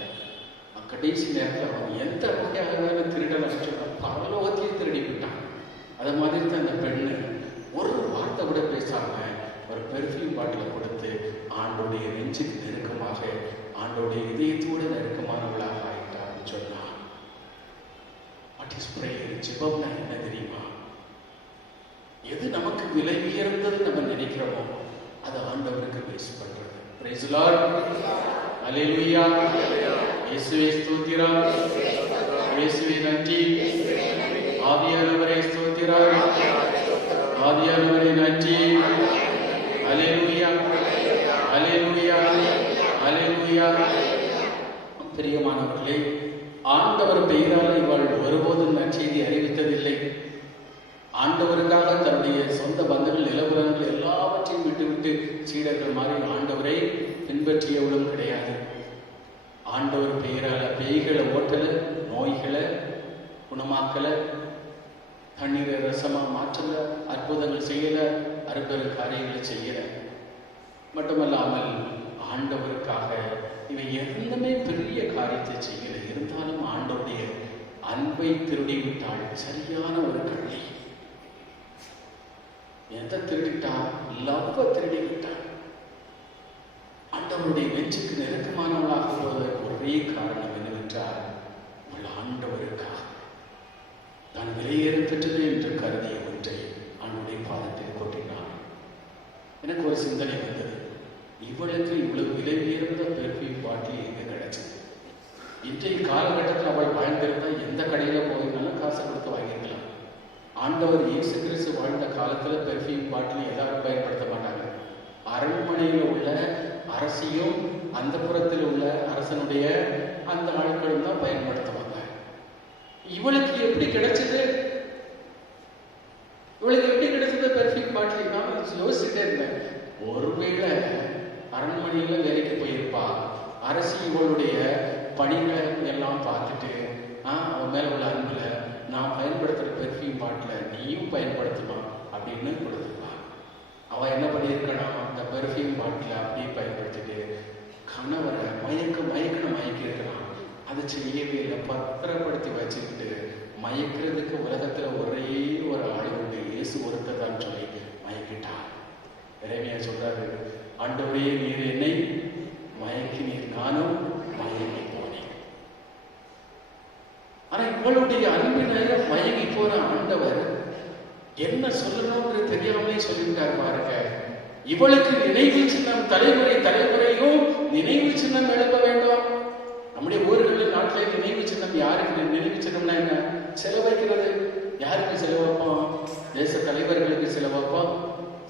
கடைசி நேரத்தில் அவன் எந்த வகையாக திருடலாம் சொன்னான், பரலோகத்தையும் திருடி விட்டான். அது மாதிரி தான் அந்த பெண்ணு ஒரு வார்த்தை கூட பேசாம ஒரு பெர்ஃப்யூம் பாட்டில் கொடுத்து ஆண்டோடைய நெஞ்சுக்கு நெருக்கமாக, ஆண்டோடைய இதயத்தோடு நெருக்கமானவளாக ஆயிட்டான்னு சொன்னான். What is prayer? ஜெபம்னா என்ன தெரியுமா? எது நமக்கு விலை உயர்ந்தது நம்ம நினைக்கிறோமோ அது ஆண்டவருக்கு பேஸ் பண்றது. Praise the Lord. Hallelujah. இயேசுவே ஸ்தோத்திரம், இயேசுவே நன்றி, ஆவியானவரே ஸ்தோத்திரம், ஆவியானவரே நன்றி. Hallelujah. Hallelujah. Hallelujah. பிரியமானவர்களே, ஆண்டவர் பெயரால் இவள் ஒருபோதும் நற்செய்தி அறிவித்ததில்லை. ஆண்டவருக்காக தன்னுடைய சொந்த பந்தங்கள், நிலவரங்கள் எல்லாவற்றையும் விட்டுவிட்டு சீடர்கள் மாதிரி ஆண்டவரை பின்பற்றியவளும் கிடையாது. ஆண்டவர் பெயரால பேய்களை ஓட்டல, நோய்களை குணமாக்கல, தண்ணீரை ரசமா மாற்றல, அற்புதங்கள் செய்யல, அருப்பெரு காரியங்களை செய்யல. மட்டுமல்லாமல் ஆண்டவருக்காக இவை எந்தமே பெரிய காரியத்தை செய்யல. இருந்தாலும் ஆண்டவருடைய அன்பை திருடி விட்டாள். சரியான ஒரு கள்ளி. எதை திருடிட்டா? லவ்வ திருடி விட்டாள். ஆண்டவருடைய நெஞ்சுக்கு நெருக்கமானவளாக போவதற்கு ஒரே காரணம் என்னவென்றால் அவள் ஆண்டவருக்காக தான் விலையேற பெற்றது என்று கருதிய ஒன்றை ஆண்டவருடைய பாதத்தில் கொட்டினாள். எனக்கு ஒரு சிந்தனை வந்தது. இவளுக்கு இவ்வளவு விலை உயர்ந்த பெர்ஃபியூம் பாட்டில் எங்க கிடைச்சது? இன்றைய காலகட்டத்தில் அவள் வாழ்ந்திருந்தா எந்த கடையில போயிருந்தாலும் காசு கொடுத்து வாங்கியிருக்கலாம். ஆண்டவர் இயேசு கிறிஸ்து வாழ்ந்த காலத்துல பெர்ஃபியூம் பாட்டில் எல்லாரும் பயன்படுத்த மாட்டாங்க. அரண்மனையில் உள்ள அரசியும் அந்த புறத்தில் உள்ள அரசனுடைய அந்த ஆட்களும் தான் பயன்படுத்துவாங்க. இவளுக்கு எப்படி கிடைச்சது? இவளுக்கு எப்படி கிடைச்சது பெர்ஃபியூம் பாட்டில்? நான் யோசிச்சுட்டே இருந்தேன். ஒருவேளை அரண்மனையில வேலைக்கு போயிருப்பா. அரசி இவளுடைய பணிகளை எல்லாம் பார்த்துட்டு அவன் மேல உள்ள அன்புல நான் பயன்படுத்துற பெர்ஃபியூம் பாட்டில் நீயும் பயன்படுத்தணும் அப்படின்னு கொடுத்துருப்பா. அவ என்ன பண்ணியிருக்கணும்? அந்த பெர்ஃபியூம் பாட்டில் அப்படியே பயன்படுத்திட்டு கணவரை மயக்கி இருக்கலாம். அதை செய்யவே இல்லை. பத்திரப்படுத்தி வச்சுக்கிட்டு மயக்கிறதுக்கு உலகத்துல ஒரே ஒரு ஆள் உண்டு, இயேசு ஒருத்தர் தான் சொல்லி மயக்கிட்டார். இறைமையா சொல்றாரு, ஆண்டவரே நீர் என்னை மயக்கினீர், நானும் மயங்கி போனேன். ஆனா இவளுடைய அன்பினால மயங்கி போன ஆண்டவர் என்ன சொல்லணும்னு தெரியாமலே சொல்லிட்டார் பாருங்க. இவளுக்கு நினைவு சின்னம் தலைமுறையும் நினைவு சின்னம் எழுப்ப வேண்டும். நம்முடைய ஊர்களில் நாட்டிலே நினைவு சின்னம் யாருக்கு? நினைவு சின்னம்னா என்ன? செலவைக்கிறது. யாருக்கு செலவைப்போம்? தேச தலைவர்களுக்கு செலவைப்போம்,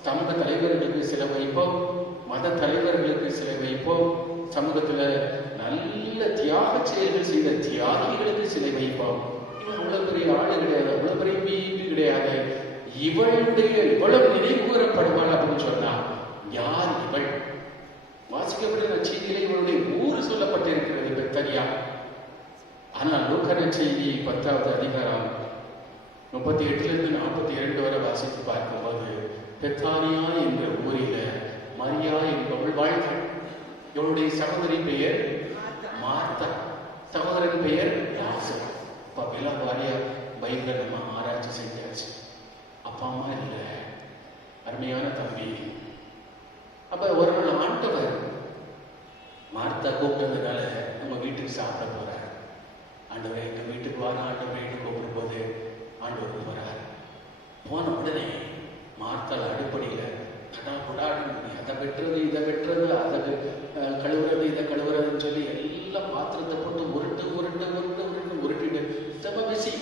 சமூக தலைவர்களுக்கு செலவைப்போம், மத தலைவர்களுக்கு செலவைப்போம், சமூகத்துல நல்ல தியாக செயல்கள் செய்த தியாகிகளுக்கு சிலை வைப்போம். இவன் அவ்வளவு பெரிய ஆளு கிடையாது, அவ்வளவு பெரிய வீடு கிடையாது. இவ்வளவு நினைவு கூறப்படுவாள் அப்படின்னு சொன்னா யார் இவள்? வாசிக்கப்பட்ட செய்தியிலே இவளுடைய ஊர் சொல்லப்பட்டிருக்கிறது, பெத்தனியா. ஆனால் லூக்கா செய்தி 10வது அதிகாரம் 38 42 வரை வாசித்து பார்க்கும்போது பெத்தானியா என்ற ஊரில மரியா என்பவள் வாழ்ந்தாள். இவளுடைய சகோதரி பெயர் மார்த்தா, சகோதரன் பெயர் லாசரு. அப்ப எல்லா வாரியா பைபிள நம்ம ஆராய்ச்சி செஞ்சாச்சு. அப்பா அம்மா இல்லை, அருமையான தம்பி. அப்ப ஒரு நாள் ஆண்டவர் மார்த்தா கூப்பிட்டதுனால நம்ம வீட்டுக்கு சாப்பிட போறார். ஆண்டவர் எங்க வீட்டுக்கு வாங்க ஆண்டவர் கூப்பிடும் போது ஆண்டவர் போறார். போன உடனே மார்த்தாள் அடுப்படியில அதை வெட்டுறது இதை வெட்டுறது, அதை கழுவுறது இதை கழுவுறதுன்னு சொல்லி எல்லாம் பாத்திரத்தை போட்டு உருட்டிட்டு செம்ம பிஸி.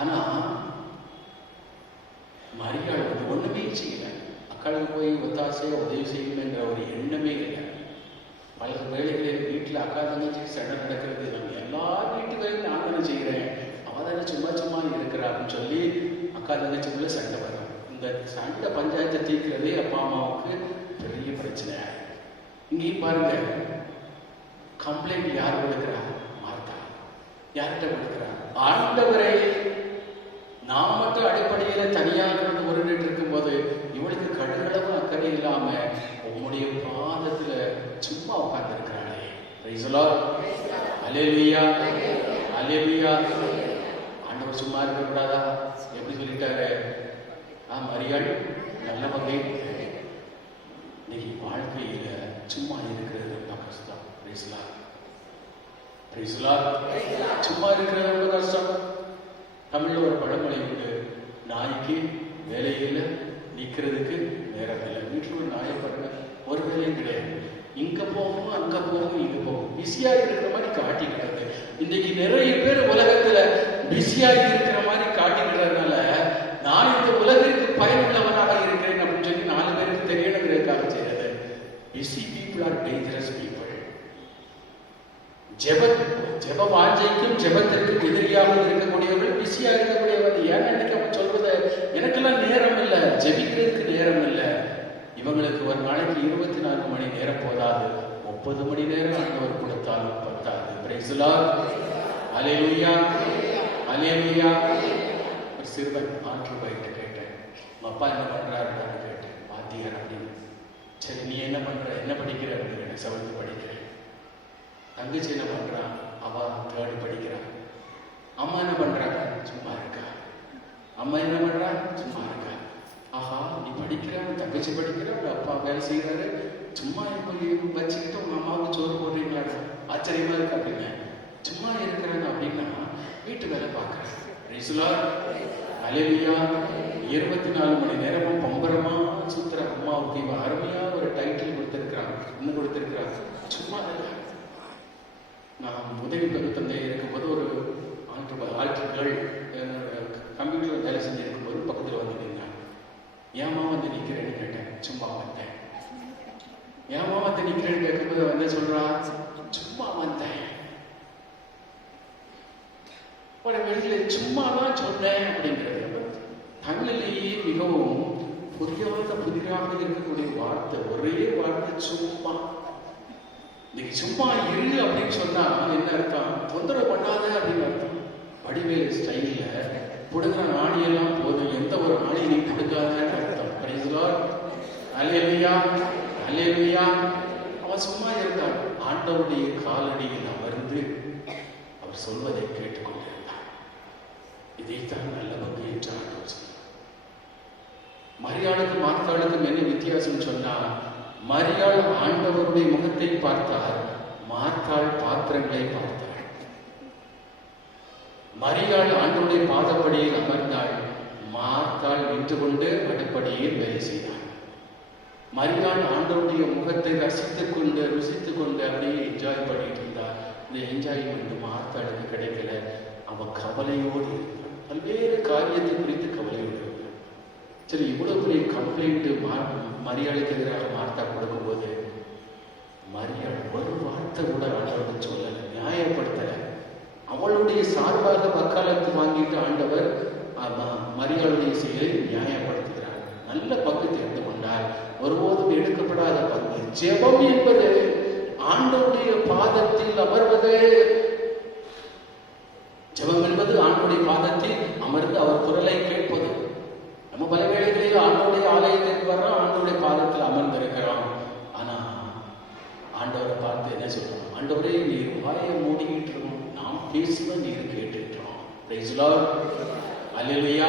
ஆனா மரியாள் ஒண்ணுமே செய்யல. அக்காளுக்கு போய் ஒத்தாசையா உதவி செய்யணும் என்ற ஒரு எண்ணமே இல்லை. பல வேலைகளில் வீட்டில் அக்கா தங்கச்சிக்கு சண்டை நடக்கிறது. நம்ம எல்லா வீட்டு வேலையும் நான் தானே செய்கிறேன், அவ தானே சும்மா இருக்கிறான்னு சொல்லி அக்கா தங்கச்சிக்குள்ள சண்டை வரும். இந்த சண்டை பஞ்சாயத்தை தீர்க்கிறதே அப்பா அம்மாவுக்கு பெரிய பிரச்சனை. இங்கேயும் பாருங்க, கம்ப்ளைண்ட் யார் கொடுக்கிறா? மார்த்தா. யார்கிட்ட கொடுக்கிறா? ஆண்டவரை. நான் மட்டும் அடிப்படையில தனியாக உருண்டுட்டு இருக்கும் போது இவளுக்கு கடுகளவு அக்கறை இல்லாம உங்களுடைய பாதத்துல சும்மா உட்கார்ந்து இருக்கிறாளே. அல்லேலூயா, அல்லேலூயா. ஆண்டவர் சும்மா இருக்க கூடாதா? எப்படி சொல்லிட்டாரு? மரியாள் நல்ல வகை. இன்னைக்கு வாழ்க்கையில சும்மா இருக்கிறது ரொம்ப கஷ்டம். சும்மா இருக்கிறது ரொம்ப கஷ்டம். தமிழ்ல ஒரு பழமொழி உண்டு, நாய்க்கு வேலையில நிக்கிறதுக்கு நேரம் இல்லை. வீட்டுல ஒரு நாயை பாருங்க, ஒரு வேலையும் கிடையாது. இங்க போகும் அங்க போகும் இங்க போகும், பிஸியா இருக்கிற மாதிரி காட்டிக்கிறது. இன்னைக்கு நிறைய பேர் உலகத்துல பிஸியா இருக்கிற மாதிரி காட்டிக்கிறதுனால நான் இந்த உலகிற்கு பயனுள்ளவராக இருக்கிறேன் அப்படின்னு சொல்லி 4 பேருக்கு தெரியணுங்கிறதுக்காக செய்யறது. Busy people are dangerous people. ஜெப வாஞ்சைக்கும் ஜெபத்திற்கும் எதிரியாக இருக்கக்கூடியவர்கள் பிஸியா இருக்கக்கூடியவர்கள். ஏன்னா இன்னைக்கு அவன் சொல்றது, எனக்கெல்லாம் நேரம் இல்லை, ஜெபிக்கிறதுக்கு நேரம் இல்லை. இவங்களுக்கு ஒரு நாளைக்கு 24 மணி நேரம் போதாது, 30 மணி நேரம் ஆண்டவர் கொடுத்தாலும் பத்தாது. Praise the lord. அல்லேலூயா, அல்லேலூயா. ஒரு சிறுவன் ஆற்று போயிட்டு கேட்டேன், உங்க அப்பா என்ன பண்றாருன்னு கேட்டேன். வாத்தியார் அப்படின்னு. சரி, நீ என்ன பண்ற, என்ன படிக்கிற அப்படின்னு. 7th படிக்கிறேன். தங்கச்சி என்ன பண்றான், அவ 3rd படிக்கிறான். அம்மா என்ன பண்றாங்க, சும்மா இருக்கா. அம்மா என்ன பண்றா, சும்மா இருக்கா. ஆஹா, நீ படிக்கிற, தங்கச்சி படிக்கிற, உங்க அப்பா வேலை செய்யறாரு, சும்மா வச்சுக்கிட்டு உங்க அம்மாவுக்கு சோறு போடுறீங்களா, ஆச்சரியமா இருக்கு அப்படின்னு. சும்மா இருக்கிறாங்க அப்படின்னா வீட்டு வேலை பார்க்கறேன். Price the lord. அல்லேலூயா. 24 மணி நேரமும் பம்பரமா சுத்துற அம்மாவுக்கு இவன் அருமையா ஒரு டைட்டில் கொடுத்திருக்கிறான். இன்னும் கொடுத்திருக்கிறான், சும்மா இல்லை. நான் உதவி பெரு தந்தை இருக்கும்போது ஒரு ஆட்கள் கம்ப்யூட்டர் வேலை செஞ்சு இருக்கும்போது பக்கத்தில் வந்து நின்றாங்க. ஏமா வந்து நிற்கிறேன்னு கேட்டேன். சும்மா வந்தேன். ஏமா வந்து நிற்கிறேன்னு கேட்கும்போது வந்து சொல்றா, சும்மா வந்தேன். ஒரு வெளியில சும்மா தான் சொன்னேன் அப்படிங்கிறது தமிழிலேயே மிகவும் புதிராக இருக்கக்கூடிய வார்த்தை, ஒரே வார்த்தை சும்மா. நீங்க சும்மா இரு அப்படின்னு சொன்னா என்ன அர்த்தம், தொந்தரவு பண்ணாத அப்படின்னு அர்த்தம். வடிவேல் ஸ்டைல்ல புடுங்கிற ஆணியெல்லாம் போதும், எந்த ஒரு ஆணி நீ புடுங்காதன்னு அர்த்தம். Praise the lord. அல்லேலூயா, அல்லேலூயா. அவன் சும்மா இருந்தான். ஆண்டவருடைய காலடியில் அமர்ந்து அவர் சொல்வதை கேட்டுக்கொண்டிருந்தார். இதைத்தான் நல்ல பங்கு என்று ஆண்டவர் சொன்னார். மரியாளுக்கு மார்த்தாளுக்கும் என்ன வித்தியாசம் சொன்னா, மரியாள் ஆண்டவருடைய முகத்தை பார்த்தார், மார்த்தாள் பாத்திரங்களை பார்த்தாள். மரியாள் ஆண்டவருடைய பாதப்படியில் அமர்ந்தாள், மார்த்தாள் நின்று கொண்டு அடுப்படியில் வேலை செய்தாள். மரியாள் ஆண்டவருடைய முகத்தை ரசித்துக் கொண்டு ருசித்துக் கொண்டு அப்படியே என்ஜாய் பண்ணிட்டு இருந்தார். இந்த என்ஜாய்மெண்ட் மார்த்தாளுக்கு கிடைக்கல. அவ கவலையோடு இருந்தாள். பல்வேறு காரியத்தை குறித்து கவலையோடு இருந்தாள். சரி, இவ்வளவு பெரிய கம்ப்ளைண்ட் மரியாளுக்கு எதிராக மார்த்தா கொடுக்கும்போது மரியாள் ஒரு வார்த்தை கூட ஆண்டவர் சொல்லல, நியாயப்படுத்தல. அவளுடைய சார்பாக வக்காலத்து வாங்கிட்டு ஆண்டவர் மரியாளுடைய செயலை நியாயப்படுத்துகிறார். நல்ல பங்கு தெரிந்து கொண்டார். ஒருபோதும் எடுக்கப்படாத பங்கு ஜெபம் என்பது ஆண்டவருடைய பாதத்தில் அமர்வது. ஜெபம் என்பது ஆண்டவருடைய பாதத்தில் அமர்ந்து அவர் குரலை கேட்பது. நம்ம பல வேளைகளில் ஆண்டவருடைய ஆலயத்திற்கு வர்றோம், ஆண்டவருடைய பாதத்தில் அமர்ந்திருக்கிறோம். ஆனா ஆண்டவரை பார்த்து என்ன சொல்றோம், ஆண்டவரே நீர் வாயை மூடிக்கிட்டு இருக்கோம், நாம் பேசுவோம், நீர் கேட்டுக்கிறோம். Praise the lord. அல்லேலூயா.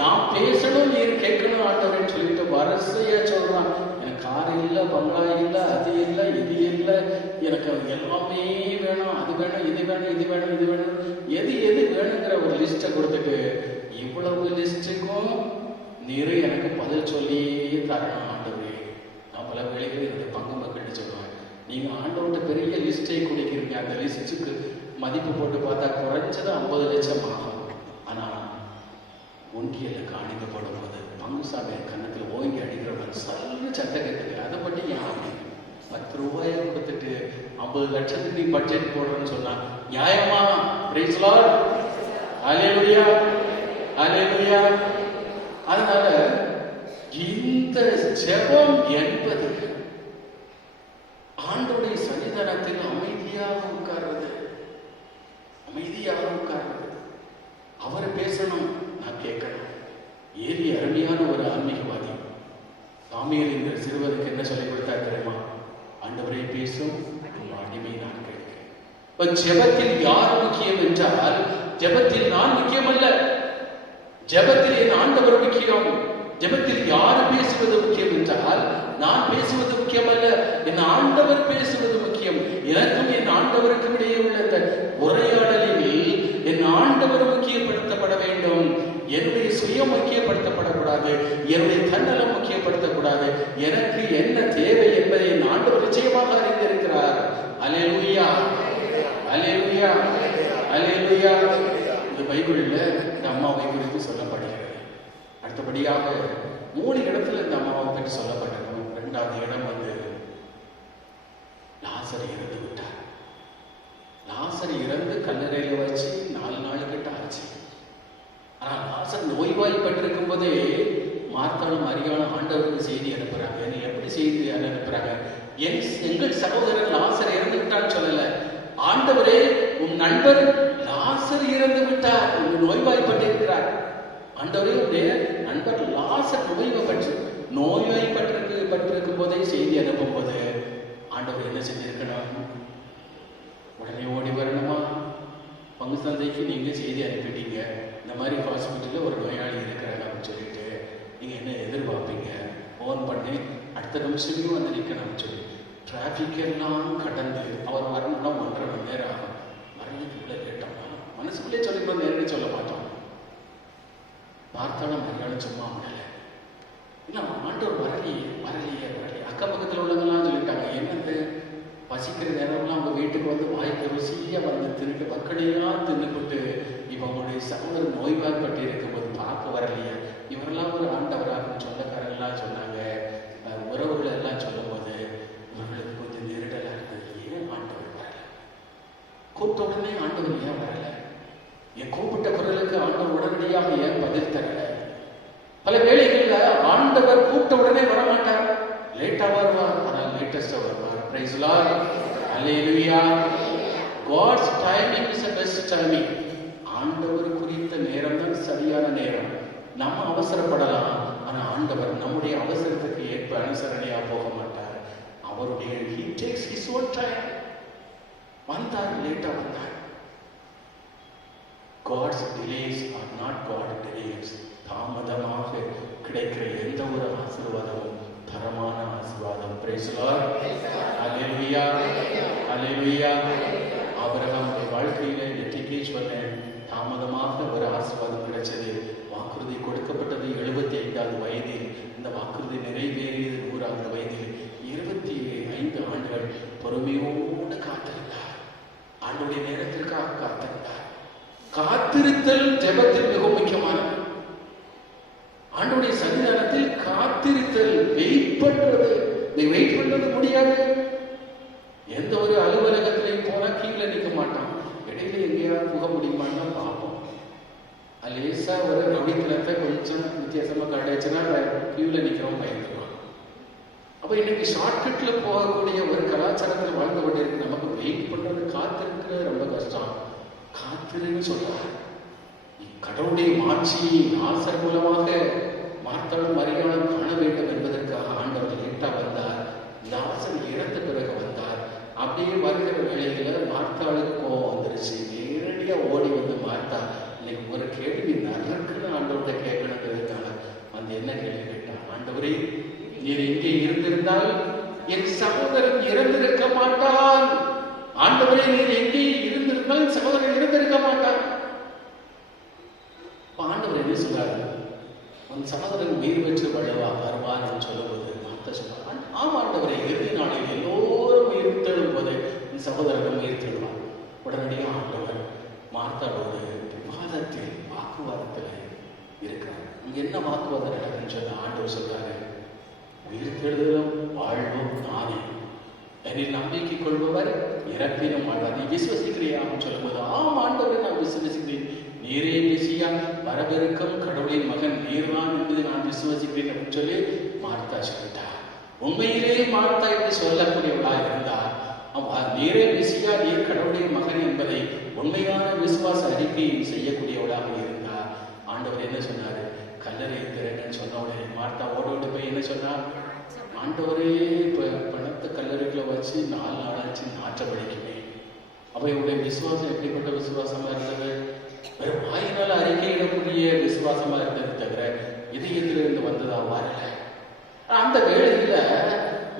நாம் பேசணும், நீர் கேட்கணும் ஆண்டவரேன்னு சொல்லிட்டு வரிசையா சொல்றான். எனக்கு கார் இல்லை, பங்களா இல்லை, அது இல்லை, இது இல்லை, எனக்கு எல்லாமே வேணும், அது வேணும், இது வேணும், இது வேணும், இது வேணும், எது எது வேணுங்கிற ஒரு லிஸ்ட்டை கொடுத்துட்டு இவ்வளவு லிஸ்ட்டுக்கும் நீர் எனக்கு பதில் சொல்லி தரணும் ஆண்டவரே. நான் பல வேளைகளில் என்னுடைய பங்கு மக்கள்கிட்ட சொல்லுவேன், நீங்க ஆண்டவர்கிட்ட பெரிய லிஸ்ட்டை கொடுக்கிறீங்க, அந்த லிஸ்ட்டுக்கு மதிப்பு போட்டு பார்த்தா குறைஞ்சது 50 லட்சம் ஆகும். ஆனா ஒன்றியல காணிக்கப்படும் போது பங்குசாமி கன்னத்தில் ஓங்கி அடிக்கிறவன் சல்ல சட்டை கேட்டுக்கு அதை பற்றி ஏன் 10 ரூபாயை கொடுத்துட்டு 50 லட்சத்துக்கு நீ பட்ஜெட் போடுறன்னு சொன்னா நியாயமா? Praise the lord. அல்லேலூயா, அல்லேலூயா. அதனால இந்த ஜெபம் என்பது ஆண்டவருடைய சன்னிதானத்தில் அமைதியாக உட்கார்றது, அமைதியாக உட்கார்றது. அவரை பேசணும், நான் கேட்கணும். ஏறி அருமையான ஒரு ஆன்மீகவாதி சாமியல் என்ற சிறுவனுக்கு என்ன சொல்லிக் கொடுத்தார் தெரியுமா? ஆண்டவரை பேசும் அடிமை நான் கேட்கிறேன். ஜெபத்தில் யார் முக்கியம் என்றால், ஜெபத்தில் நான் முக்கியம் அல்ல, ஜெபத்தில் என் ஆண்டவர் முக்கியம். ஜெபத்தில் யார் பேசுவது முக்கியம் என்றால், நான் பேசுவது முக்கியம் அல்ல, என் ஆண்டவர் பேசுவது முக்கியம். எனக்கும் என் ஆண்டவருக்கும் இடையே உள்ள இந்த உரையாடலில் என் ஆண்டவர் முக்கியப்படுத்தப்பட வேண்டும். என்னுடைய சுயம் முக்கியப்படுத்தப்படக்கூடாது, என்னுடைய தன்னலம் முக்கியப்படுத்தக்கூடாது. எனக்கு என்ன தேவை என்பதை என் ஆண்டவர் நிச்சயமாக அறிந்திருக்கிறார். அல்லேலூயா, அல்லேலூயா, அல்லேலூயா. இந்த பைபிள்ல இந்த அம்மாவை குறித்து சொல்லப்படுகிறது. அடுத்தபடியாக 3 இடத்துல இந்த அம்மாவை பற்றி சொல்லப்பட்டிருக்கும். 2வது இடம் வந்து லாசர் இறந்து விட்டார். லாசர் இறந்து கல்லறையில வச்சு 4 நாள் கிட்ட ஆச்சு. ஆனா லாசர் நோய்வாய்ப்பட்டிருக்கும் போதே மார்த்தாளும் மரியாளும் ஆண்டவருக்கு செய்தி அனுப்புறாங்க. எப்படி செய்தி அனுப்புறாங்க? எங்கள் சகோதரர் லாசர் இறந்து விட்டான்னு சொல்லல. ஆண்டவரே, உன் நண்பர் லாசர் இறந்து விட்டார், நோய்வாய்ப்பட்டிருக்கிறார். ஆண்டவரே, உடைய நண்பர் லாசர் நோய்வாய்ப்பட்டிருக்கும் போதே செய்தி அனுப்பும் போது ஆண்டவர் என்ன செஞ்சிருக்கணும்? உடனே ஓடி வரணுமா? பங்கு சந்தைக்கு நீங்க செய்தி அனுப்பிட்டீங்க, இந்த மாதிரி ஹாஸ்பிட்டலில் ஒரு நோயாளி இருக்கிறாங்க அப்படின்னு சொல்லிட்டு நீங்க என்ன எதிர்பார்ப்பீங்க? ஃபோன் பண்ணி அடுத்த நிமிஷமும் வந்து நிற்கணும்னு சொல்லி டிராஃபிக் எல்லாம் கடந்து அவர் வரணும்னா 1.5 மணி நேரம் ஆகும். வரணுக்கு இவ்வளோ லேட்டாக மனசுக்குள்ளே சொல்லிக்கணும், நேரடி சொல்ல மாட்டோம். பார்த்தாலும் மரியாதை சும்மா முடியல. இல்லை, ஆண்டவர் வரலையே. அக்கம் பக்கத்தில் உள்ளவங்கலாம் சொல்லிட்டாங்க, என்னது பசிக்கிற நேரம்லாம் அவங்க வீட்டுக்கு வந்து வாய்க்கு ருசியாக வந்து தின்னுட்டு மக்களையாக தின்னுபிட்டு இப்போ அவங்களுடைய சகோதரர் நோய்வாய்ப்பட்டு இருக்கும்போது பார்க்க வரலையே. இவரெல்லாம் ஒரு ஆண்டவராக சொந்தக்காரெல்லாம் சொன்னாங்க, உறவுகள் எல்லாம் சொல்லும் போது இவர்களுக்கு கொஞ்சம் நெருடலாக இருந்தது. ஏன் ஆண்டவர் வரல? கூப்பிட்ட உடனே ஆண்டவர் ஏன் வரல? என் கூப்பிட்ட குரலுக்கு ஆண்டவர் உடனடியாக ஏன் பதில் தரல? பல வேளைகளில் ஆண்டவர் கூப்பிட்ட உடனே வரமாட்டார், லேட்டா வருவார், ஆனால் லேட்டஸ்டா வருவார். Praise the Lord. Hallelujah. God's timing is the best timing. ஆண்டவர் குறித்த நேரம் தான் சரியான நேரம். நம்ம அவசரப்படலாம், ஆனா ஆண்டவர் நம்முடைய அவசரத்துக்கு ஏற்ப அனுசரணையா போக மாட்டார். அவருடைய he takes his own time. வந்தார், லேட்டா வந்தார். God's delays are not God delays. தாமதமாக கிடைக்கிற எந்த ஒரு ஆசீர்வாதமும் தரமான ஆசீர்வாதம். Praise the Lord. Hallelujah. Hallelujah. ஆபிரகாமுடைய வாழ்க்கையில நெற்றிகேஸ்வரன் தாமதமாக ஒரு ஆசீர்வாதம் கிடைச்சது. வாக்குறுதி கொடுக்கப்பட்டது 75வது வயதில், இந்த வாக்குறுதி நிறைவேறியது 100வது வயதில். 25 ஆண்டுகள் பொறுமையோடு காத்திருந்தார். ஆண்டுடைய நேரத்திற்காக காத்திருந்தார். காத்திருத்தல் ஜெபத்தில் மிக முக்கியமானது. ஆண்டவருடைய சன்னிதானத்தில் காத்திருத்தல், வெயிட் பண்றது. வெயிட் பண்றது முடியாது. எந்த ஒரு அலுவலகத்திலையும் போனா கீழே நிற்க மாட்டான், இடையில எங்கேயாவது புக முடியுமான்னு பார்ப்போம். லேசா ஒரு ரவுடித்தனத்தை கொஞ்சம் வித்தியாசமா கிடைச்சுன்னா கீழே நிற்கிறோம், பயந்துருவான். அப்ப இன்னைக்கு ஷார்ட்கட்ல போகக்கூடிய ஒரு கலாச்சாரத்தில் வாழ்ந்து கொண்டு இருக்கு. நமக்கு வெயிட் பண்றது, காத்திருக்கிறது ரொம்ப கஷ்டம். காத்திருன்னு சொல்றார். கடவுளுடைய மாட்சியை ஆசர் மூலமாக மார்த்தாளும் மரியாளும் காண வேண்டும் என்பதற்காக ஆண்டவர் லேட்டா வந்தார். லாசர் இறந்த பிறகு வந்தார். அப்படியே வருகிற வேளையில மார்த்தாளுக்கு கோபம் வந்துருச்சு. நேரடியா ஓடி வந்து மார்த்தா, இன்னைக்கு ஒரு கேள்வி நல்லாக்குன்னு ஆண்டவர்கிட்ட கேட்கணுங்கிறதுக்காக வந்து என்ன கேள்வி கேட்டான்? ஆண்டவரே, நீர் எங்கே இருந்திருந்தால் என் சகோதரன் இறந்திருக்க மாட்டான். ஆண்டவரே, நீர் எங்கே இருந்திருந்தால் சகோதரன் இறந்திருக்க மாட்டான். ஆண்டவர் என்ன சொல்றாரு? உன் சகோதரன் உயிர் பெற்று வருவார் சொல்லும்போது மார்த்தா சொல்றான், ஆமா ஆண்டவரே, இறுதி நாளில் எல்லோரும் உயிர் தேடும் போது என் சகோதரன் உயிர் தேடுவார். உடனடியாக ஆண்டவர் மார்த்தாவோடு விவாதத்தில், வாக்குவாதத்தில் இருக்கிறார். இங்க என்ன வாக்குவாதம் நடக்குன்னு சொல்ல ஆண்டவர் சொல்றாரு, உயிர் தேடுதலும் வாழ்வும் நானே, என்னை நம்பிக்கை கொள்பவர் இறப்பினும் வாழ்வார். நீ விசுவசிக்கிறியான்னு சொல்லும்போது, ஆம் ஆண்டவரை நான் விசுவசிக்கிறேன், நீரே மெசியா, வரவிருக்கும் கடவுளின் மகன் நீர்தான் என்பதை நான் விசுவசிக்கிறேன் அப்படின்னு சொல்லி மார்த்தா சொல்லிட்டார். உண்மையிலே மார்த்தா என்று சொல்லக்கூடியவளாக இருந்தார். நீரே மெசியா, நீர் கடவுளின் மகன் என்பதை உண்மையான விசுவாச அறிக்கையை செய்யக்கூடியவளாக இருந்தார். ஆண்டவர் என்ன சொன்னாரு? கல்லறை திறன்னு சொன்ன உடனே மார்த்தா ஓடோடு போய் என்ன சொன்னார்? ஆண்டவரே, பணத்தை கல்லறைகளை வச்சு 4 நாளாச்சு நாற்றப்படிக்குமே. அப்ப இவருடைய விசுவாசம் எப்படிப்பட்ட விசுவாசமா இருந்தது? வெறும் வாயினால அறிக்கையிடக்கூடிய விசுவாசமா இருந்தது தவிர இதயத்திலிருந்து வந்ததா வரல. அந்த வேளையில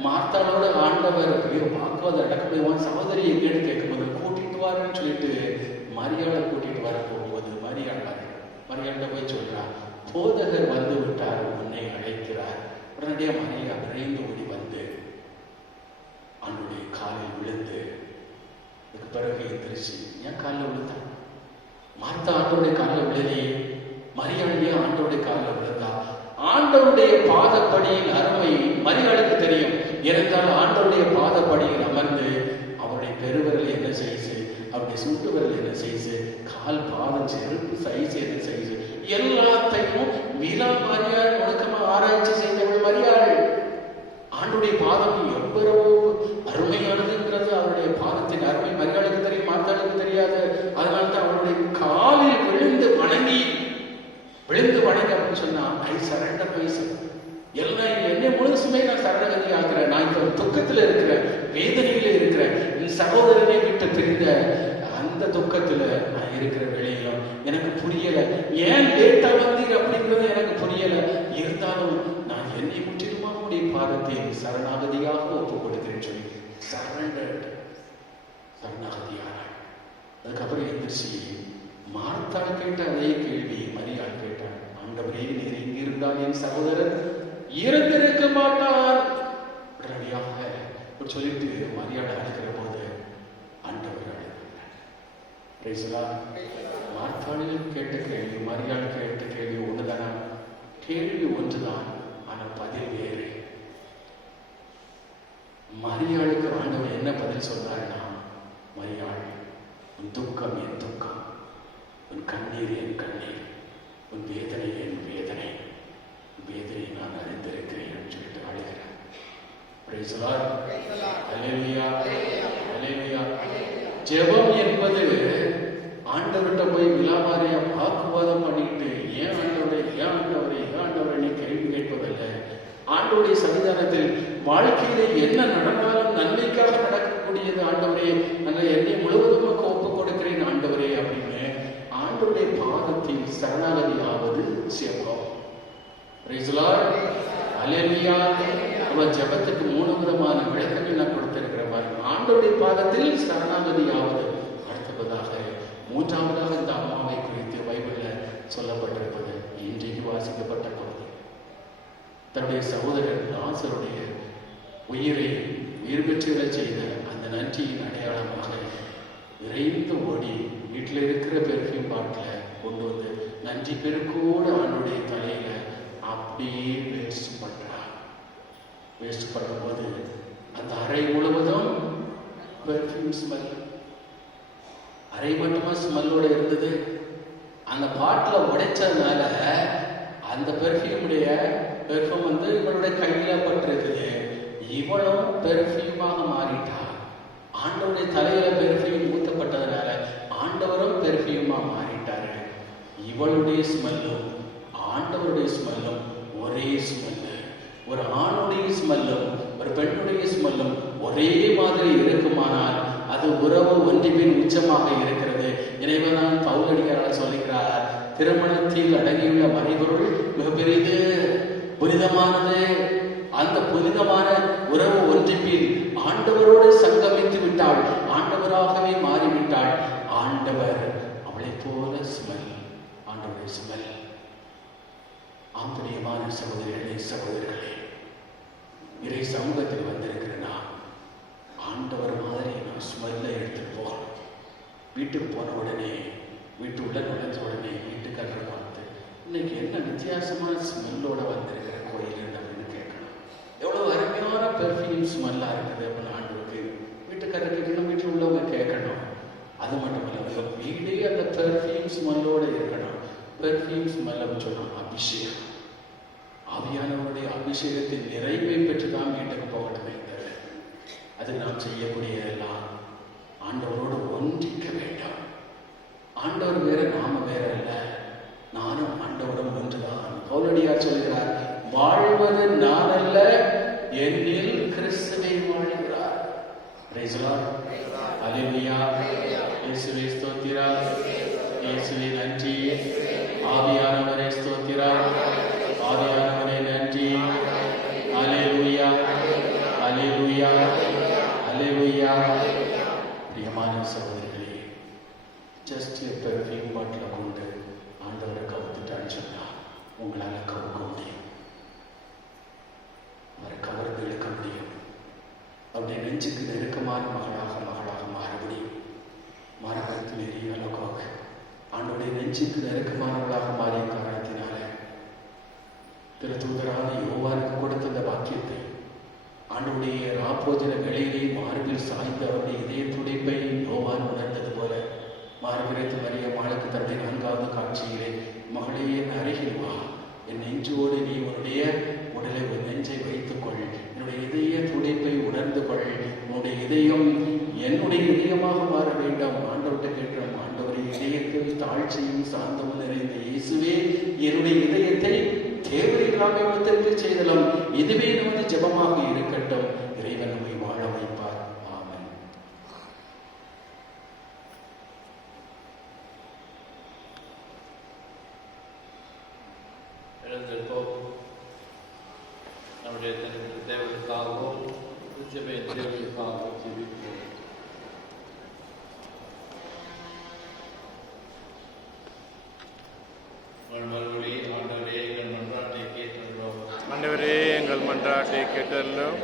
மார்த்தாளோட ஆண்டவர் வாக்குவாதம் நடக்கப்படுவான். சகோதரி எங்கேன்னு கேட்கும்போது கூட்டிட்டு வாருன்னு சொல்லிட்டு மரியாதை கூட்டிட்டு வர போகும்போது மரியாதை போய் சொல்றா, போதகர் வந்து விட்டார், உன்னை அழைக்கிறார். உடனடியா மரியா விரைந்து ஓடி வந்து ஆண்டுடைய காலில் விழுந்து, இதுக்கு பிறகு எந்திரிச்சு ஏன் காலில் விழுந்தான்? மார்த்தா ஆண்டவருடைய காலில் விழலையே, மரியாதையே ஆண்டவருடைய காலில் விழுந்தா. ஆண்டவருடைய பாதப்படியின் அருமை மரியாதைக்கு தெரியும். இருந்தால் ஆண்டவருடைய பாதப்படியில் அமர்ந்து அவருடைய பெருவிரல் என்ன செய்யுது, அவருடைய சுட்டு விரல் என்ன செய்யுது, கால் பாதம் செருப்பு சைஸ் என்ன செய்யுது, எல்லாத்தையும் விழா மரியாதை முழுக்கமா ஆராய்ச்சி செய்தவள் மரியாதை. ஆண்டுடைய பாதம் எவ்வளவு அருமையானதுங்கிறது அவருடைய பாதத்தின் அருமை மரியாளுக்கு தெரியும், மாத்தாளுக்கு தெரியாது. அதனால்தான் அவருடைய காலில் விழுந்து வணங்கி அப்படின்னு சொன்னா, ஐ சரண்டர் மைசெல்ஃப், எல்லாம் என்னை முழுசுமே நான் சரணகதி ஆகிறேன். நான் இப்ப துக்கத்துல இருக்கிறேன், வேதனையில இருக்கிறேன், என் சகோதரனை விட்டு பிரிந்த அந்த துக்கத்துல நான் இருக்கிற வேளையிலும் எனக்கு புரியல, ஏன் லேட்டா வந்தீங்க அப்படிங்கிறது எனக்கு புரியல. இருந்தாலும் நான் என்னை முற்றிலுமா உடைய பாதத்தில் சரணாகதியாக ஒப்பு கொடுக்கிறேன்னு சொல்லி சரணாகதியான அதுக்கப்புறம் எந்திரிச்சு மார்த்தாள் கேட்ட அதே கேள்வி மரியாள் கேட்டாள். ஆண்டவரே, நீர் எங்கிருந்தால் என் சகோதரர் இறந்திருக்க மாட்டார். உடனடியாக சொல்லிட்டு மரியாதை அழைக்கிற போது ஆண்டவர் அழைக்கிறார். மார்த்தாளில் கேட்ட கேள்வி மரியாள் கேட்ட கேள்வி ஒன்றுதானா? கேள்வி ஒன்றுதான், ஆனால் பதில் வேறு. மரியாளுக்கு ஆண்டவர் என்ன பதில் சொல்றாருன்னா, மரியாள், உன் துக்கம் என் துக்கம், உன் கண்ணீர் என் கண்ணீர், உன் வேதனை என் வேதனை, வேதனை நான் அறிந்திருக்கிறேன் என்று சொல்லிட்டு அழுகிறேன். ஜெபம் என்பது ஆண்டவர்கிட்ட போய் விலாவாரியா வாக்குவாதம் பண்ணிட்டு ஏன் ஆண்டவரை ஏன் ஆண்டவரை ஏன் ஆண்டவரை நீ கேள்வி கேட்பதல்ல. ஆண்டவருடைய சன்னிதானத்தில் வாழ்க்கையில என்ன நடந்தாலும் நன்மைக்காக நடக்கக்கூடியது. ஆண்டவரே, நாங்கள் என்னை முழுவதும் ஒப்பு கொடுக்கிறேன் ஆண்டவரே அப்படின்னு ஆண்டவருடைய பாதத்தில் சரணாகதி ஆவது ஜெபம். நம்ம ஜெபத்துக்கு 3 விதமான விளக்கங்கள் நான் கொடுத்திருக்கிற மாதிரி ஆண்டவருடைய பாதத்தில் சரணாகதி ஆவது. அடுத்ததாக 3ஆவதாக இந்த அம்மாவை குறித்து பைபிள்ல சொல்லப்பட்டிருப்பது இன்றைக்கு வாசிக்கப்பட்ட பகுதி. தன்னுடைய சகோதரர் லாசருடைய உயிர் பெற்றுவிடச் செய்த அந்த நன்றியின் அடையாளமாக விரைந்து ஓடி வீட்டில் இருக்கிற பெர்ஃப்யூம் பாட்டில் கொண்டு வந்து நன்றி பெருக்கோடு ஆண்டுடைய தலையில அப்படியே வேஸ்ட் பண்றார். வேஸ்ட் பண்ணும்போது அந்த அறை முழுவதும் பெர்ஃப்யூம் ஸ்மெல். அறை மட்டுமா ஸ்மெல்லோட இருந்தது. அந்த பாட்டில் உடைச்சதுனால அந்த பெர்ஃப்யூம் வந்து இவளுடைய கையில பட்டிருக்குது. இவளும் பெர்ஃப்யூமாக மாறிட்டா. ஆண்டவருடைய தலையில பெர்ஃப்யூம் ஊத்தப்பட்டதுனால ஆண்டவரும் பெர்ஃப்யூமா மாறிட்டாரு. இவளுடைய ஸ்மெல்லும் ஆண்டவருடைய ஸ்மெல்லும் ஒரே ஸ்மெல்லு. ஒரு ஆணுடைய ஸ்மெல்லும் ஒரு பெண்ணுடைய ஸ்மெல்லும் ஒரே மாதிரி இருக்குமானால் அது உறவு ஒன்றிப்பின் உச்சமாக இருக்கிறது. எனவே தான் பவுலடியாரால் சொல்லுகிறார், திருமணத்தில் அடங்கியுள்ள மறைபொருள் மிக பெரிது, புனிதமானது. அந்த புனிதமான உறவு ஒன்றிப்பில் ஆண்டவரோடு சங்கமித்து விட்டாள், ஆண்டவராகவே மாறிவிட்டாள். ஆண்டவர் அவளை போல ஸ்மெல், ஆண்டவருடைய ஸ்மெல். ஆம்படியமான சகோதரிகளே, சகோதரர்களே, இறை சமூகத்தில் வந்திருக்கிற நான் ஆண்டவர் மாதிரி நான் ஸ்மெல்ல எடுத்துட்டு போகணும். வீட்டுக்கு போன உடனே, வீட்டு உள்ள நுழைஞ்ச உடனே வீட்டுக்காரர் பார்த்து, இன்னைக்கு என்ன வித்தியாசமான ஸ்மெல்லோட வந்திருக்கிற கோயில் அப்படின்னு கேட்கணும். எவ்வளவு அருமையான பெர்ஃப்யூம் ஸ்மெல்லா இருக்குது அப்படின்னு ஆண்டவருக்கு வீட்டுக்காரர் கேட்கணும், வீட்டில் உள்ளவங்க கேட்கணும். அது மட்டும் இல்லை, வீடே அந்த பெர்ஃப்யூம் ஸ்மெல்லோட இருக்கணும். பெர்ஃப்யூம் ஸ்மெல் அப்படின்னு சொன்னா அபிஷேகம், ஆவியானவருடைய அபிஷேகத்தின் நிறைவை பெற்றுதான் வீட்டுக்கு போகணுமே தவிர அது நாம் செய்யக்கூடியதெல்லாம் ஆண்டவரோடு ஒன்றிக்க வேண்டாம். ஆண்டவர் வேற, நாம வேற அல்ல. நானும் ஆண்டவரும் ஒன்றுதான். பவுலடியார் சொல்கிறார், வாழ்வது நான் அல்ல, என்னில் கிறிஸ்துவை வாழ்கிறார். Praise the lord. அல்லேலூயா. இயேசுவே ஸ்தோத்திரம், இயேசுவே நன்றி, ஆவியானவரே ஸ்தோத்திரம், ஆவியானவரே நன்றி. அல்லேலூயா, அல்லேலூயா, அல்லேலூயா. பிரியமான சகோதரர்களே, ஜஸ்ட் பெர்ஃப்யூம் பாட்டில் கொண்டு ஆண்டவரை கவுத்துட்டான்னு சொன்னா உங்களால் கவுக்க முடியும், அவரை கவர்ந்து இழுக்க முடியும். அவருடைய நெஞ்சுக்கு நெருக்கமான மகளாக மாற முடியும். மார்கரெத் மேரி அலோகாக ஆண்டவருடைய நெஞ்சுக்கு நெருக்கமானவர்களாக மாறிய காரணத்தினால திருத்தூதரான யோவானுக்கு கொடுத்த அந்த வாக்கியத்தை ஆண்டவருடைய ராப்போஜன வேளையிலே மார்பில் சாய்ந்த அவருடைய இதய துடிப்பை யோவான் உணர்ந்தது போல மார்கரெத் மரியாளுக்கு தன்னுடைய 4வது காட்சியிலே, மகளே என் அருகில் வா, என் நெஞ்சோடு நீ உன்னுடைய உடலை நெஞ்சை வைத்துக்கொள், என்னுடைய இதய துடிப்பை உணர்ந்து கொள். உன்னுடைய இதயம் என்னுடைய இதயமாக மாற வேண்டாம். ஆண்டவர்கிட்ட கேட்கிறோம், ஆண்டவருடைய இதயத்தில் தாழ்ச்சியும் சாந்தமும் நிறைந்த இயேசுவே, என்னுடைய இதயத்தை தேவரின் நாமத்திற்கு செய்தலாம். இதுவே நமது ஜெபமாக இருக்கட்டும். இறைவன் நம்மை வாழ வைப்பார். ஆமென். எழுந்திருப்போம். நம்முடைய தேவனுக்காகவும் தேவனுக்காகவும் ஜெபிப்போம். மறுபடி ஆண்டவரே எங்கள் மன்றாட்டை கேட்டுள்ளோம். ஆண்டவரே எங்கள் மன்றாட்டை கேட்டுள்ளோம்.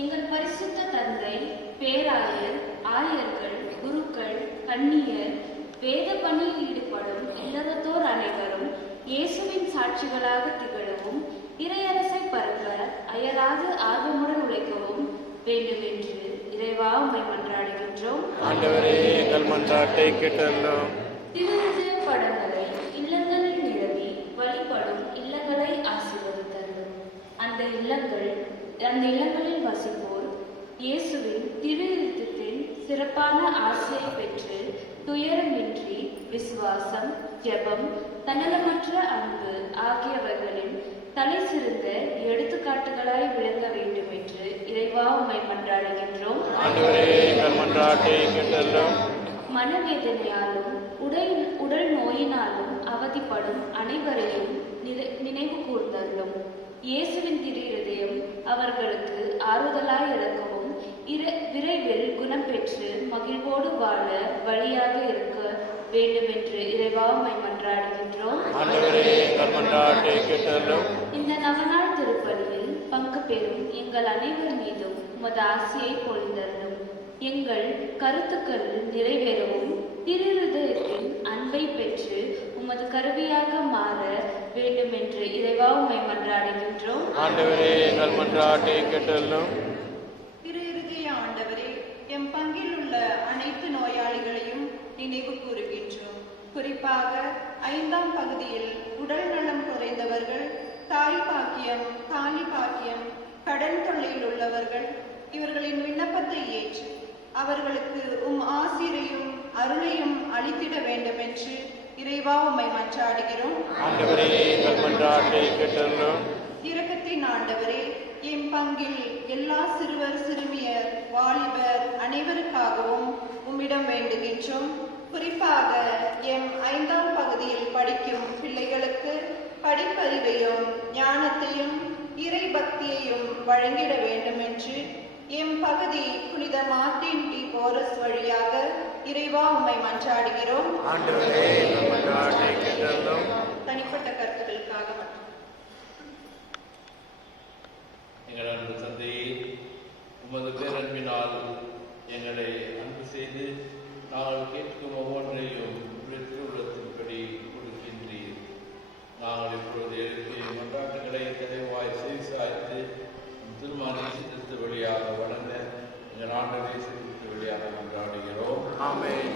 எங்கள் பரிசுத்த தந்தை, பேராயர், ஆயர்கள், குருக்கள், கன்னியர், வேத பணியில் ஈடுபடும் இல்லறத்தோர் அனைவரும் இயேசுவின் சாட்சிகளாக திகழவும் இறையரசை பரப்ப அயராது ஆர்வமுடன் உழைக்கவும் வேண்டுமென்று இறைவா உம்மை மன்றாடுகின்றோம். ஆண்டவரே எங்கள் மன்றாட்டை கேட்டுள்ளோம். திருவிழா படங்களை இல்லங்களில் நிறுவி வழிபடும் இல்லங்களை ஆசீர்வதித்தருளும். அந்த இல்லங்களில் வசிப்போர் இயேசுவின் திருவிருத்தத்தின் சிறப்பான ஆசையை பெற்று துயரமின்றி விசுவாசம், ஜெபம், தன்னலமற்ற அன்பு ஆகியவர்களின் தலை சிறந்த எடுத்துக்காட்டுகளாய் விளங்க வேண்டும் என்று இறைவா உம்மை மன்றாடுகின்றோம். ஆண்டவரே எங்கள் மன்றாட்டை கேட்டுள்ளோம். மனவேதனையாலும் உடல் நோயினாலும் அவதிப்படும் அனைவரையும் நினைவு கூர்ந்தருளும். இயேசுவின் திரு இருதயம் அவர்களுக்கு ஆறுதலாய் இறக்கவும் விரைவில் குணம் பெற்று மகிழ்வோடு வாழ வழியாக இருக்க வேண்டுமென்று இறைவா உம்மை மன்றாடுகின்றோம். ஆண்டவரே எங்கள் மன்றாட்டை கேட்டுள்ளோம். இந்த நவநாள் திருப்பலியில் பங்கு பெறும் எங்கள் அனைவர் மீதும் உமது ஆசியை பொழிந்தருளும். எங்கள் கருத்துக்கள் நிறைவேறவும் திருஹிருதயத்தின் அன்பை பெற்று உமது கருவியாக மாற வேண்டும் என்று இறைவா உம்மை மன்றாடுகின்றோம். ஆண்டவரே எங்கள் மன்றாட்டை கேட்டுள்ளோம். திருஹிருதய ஆண்டவரே, எம் பங்கில் உள்ள அனைத்து நோயாளிகளையும் நினைவு கூறுகின்றோம். குறிப்பாக 5ஆம் பகுதியில் உடல் நலம் குறைந்தவர்கள், தாய் பாக்கியம், தாலி பாக்கியம், கடன் தொல்லையில் உள்ளவர்கள், இவர்களின் விண்ணப்பத்தை ஏற்று அவர்களுக்கு ஆசிரையும் அருளையும் அளித்திட வேண்டும் என்று இறைவா உம்மை மன்றாடுகிறோம். ஆண்டவரே எங்கள் மன்றாட்டை கேட்டுள்ளோம். இரக்கத்தின் ஆண்டவரே, எம் பங்கில் எல்லா சிறுவர், சிறுமியர், வாலிபர் அனைவருக்காகவும் உம்மிடம் வேண்டுகின்றோம். குறிப்பாக எம் 5ஆம் பகுதியில் படிக்கும் பிள்ளைகளுக்கு படிப்பறிவையும் ஞானத்தையும் இறை பக்தியையும் வழங்கிட வேண்டும் என்று எம் பகுதி புனித மார்ட்டின் டி போரஸ் வழியாக இறைவா உம்மை மன்றாடுகிறோம். ஆண்டவரே எங்கள் மன்றாட்டை கேட்டுள்ளோம். தனிப்பட்ட கருத்துக்களுக்காக எங்கள் அன்பு தந்தையே, உமது பேரன்பினால் எங்களை அன்பு செய்து நாங்கள் கேட்கும் ஒவ்வொன்றையும் திருவுள்ளத்தின்படி கொடுக்கின்றீர். நாங்கள் இப்பொழுது எழுப்பிய மன்றாட்டுகளை தெளிவாய் செவிசாய்த்து திருமண சித்தத்து வழியாக வளர்ந்த எங்கள் ஆண்டவரை சித்தத்து வழியாக மன்றாடுகிறோம். ஆமென்.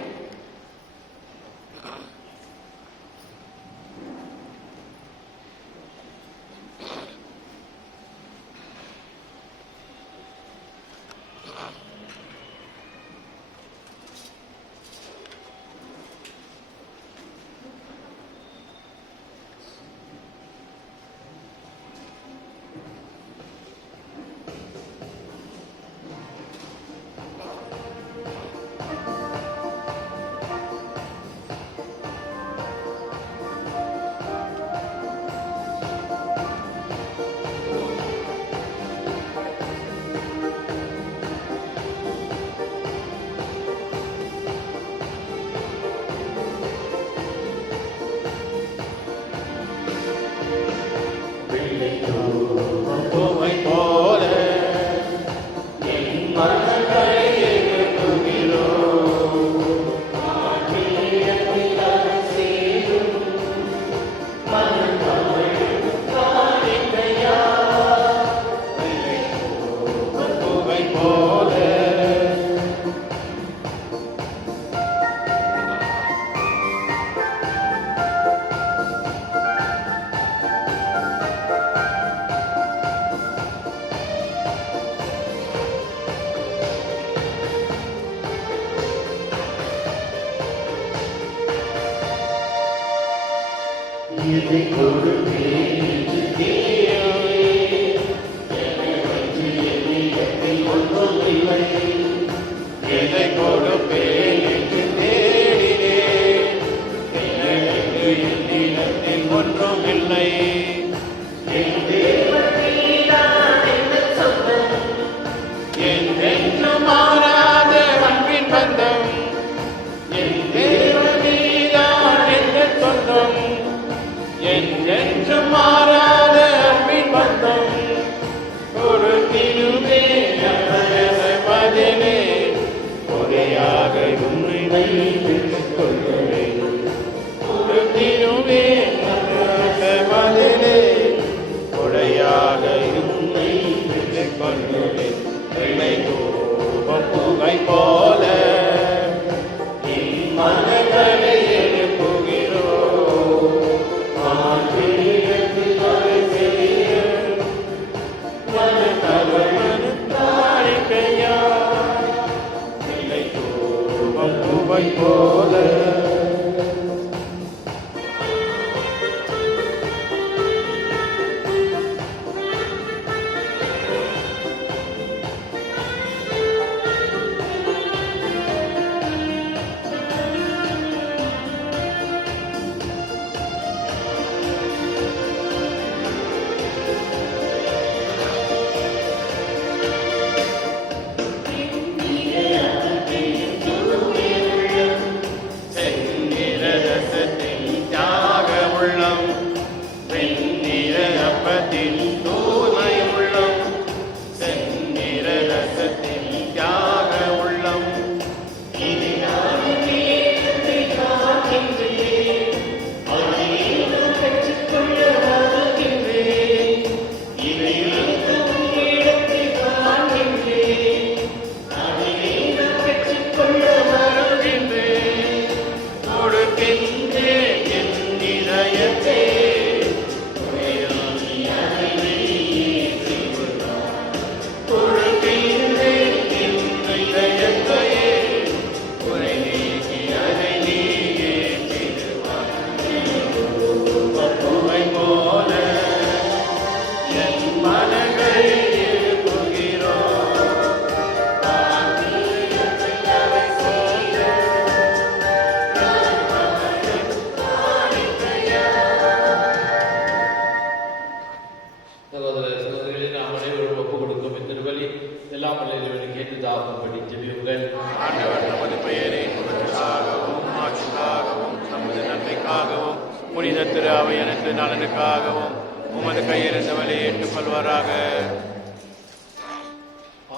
புனித திரு அவையனத்து நலனுக்காகவும் உமது கையிலிருந்தவரை ஏற்றுக்கொள்வாராக.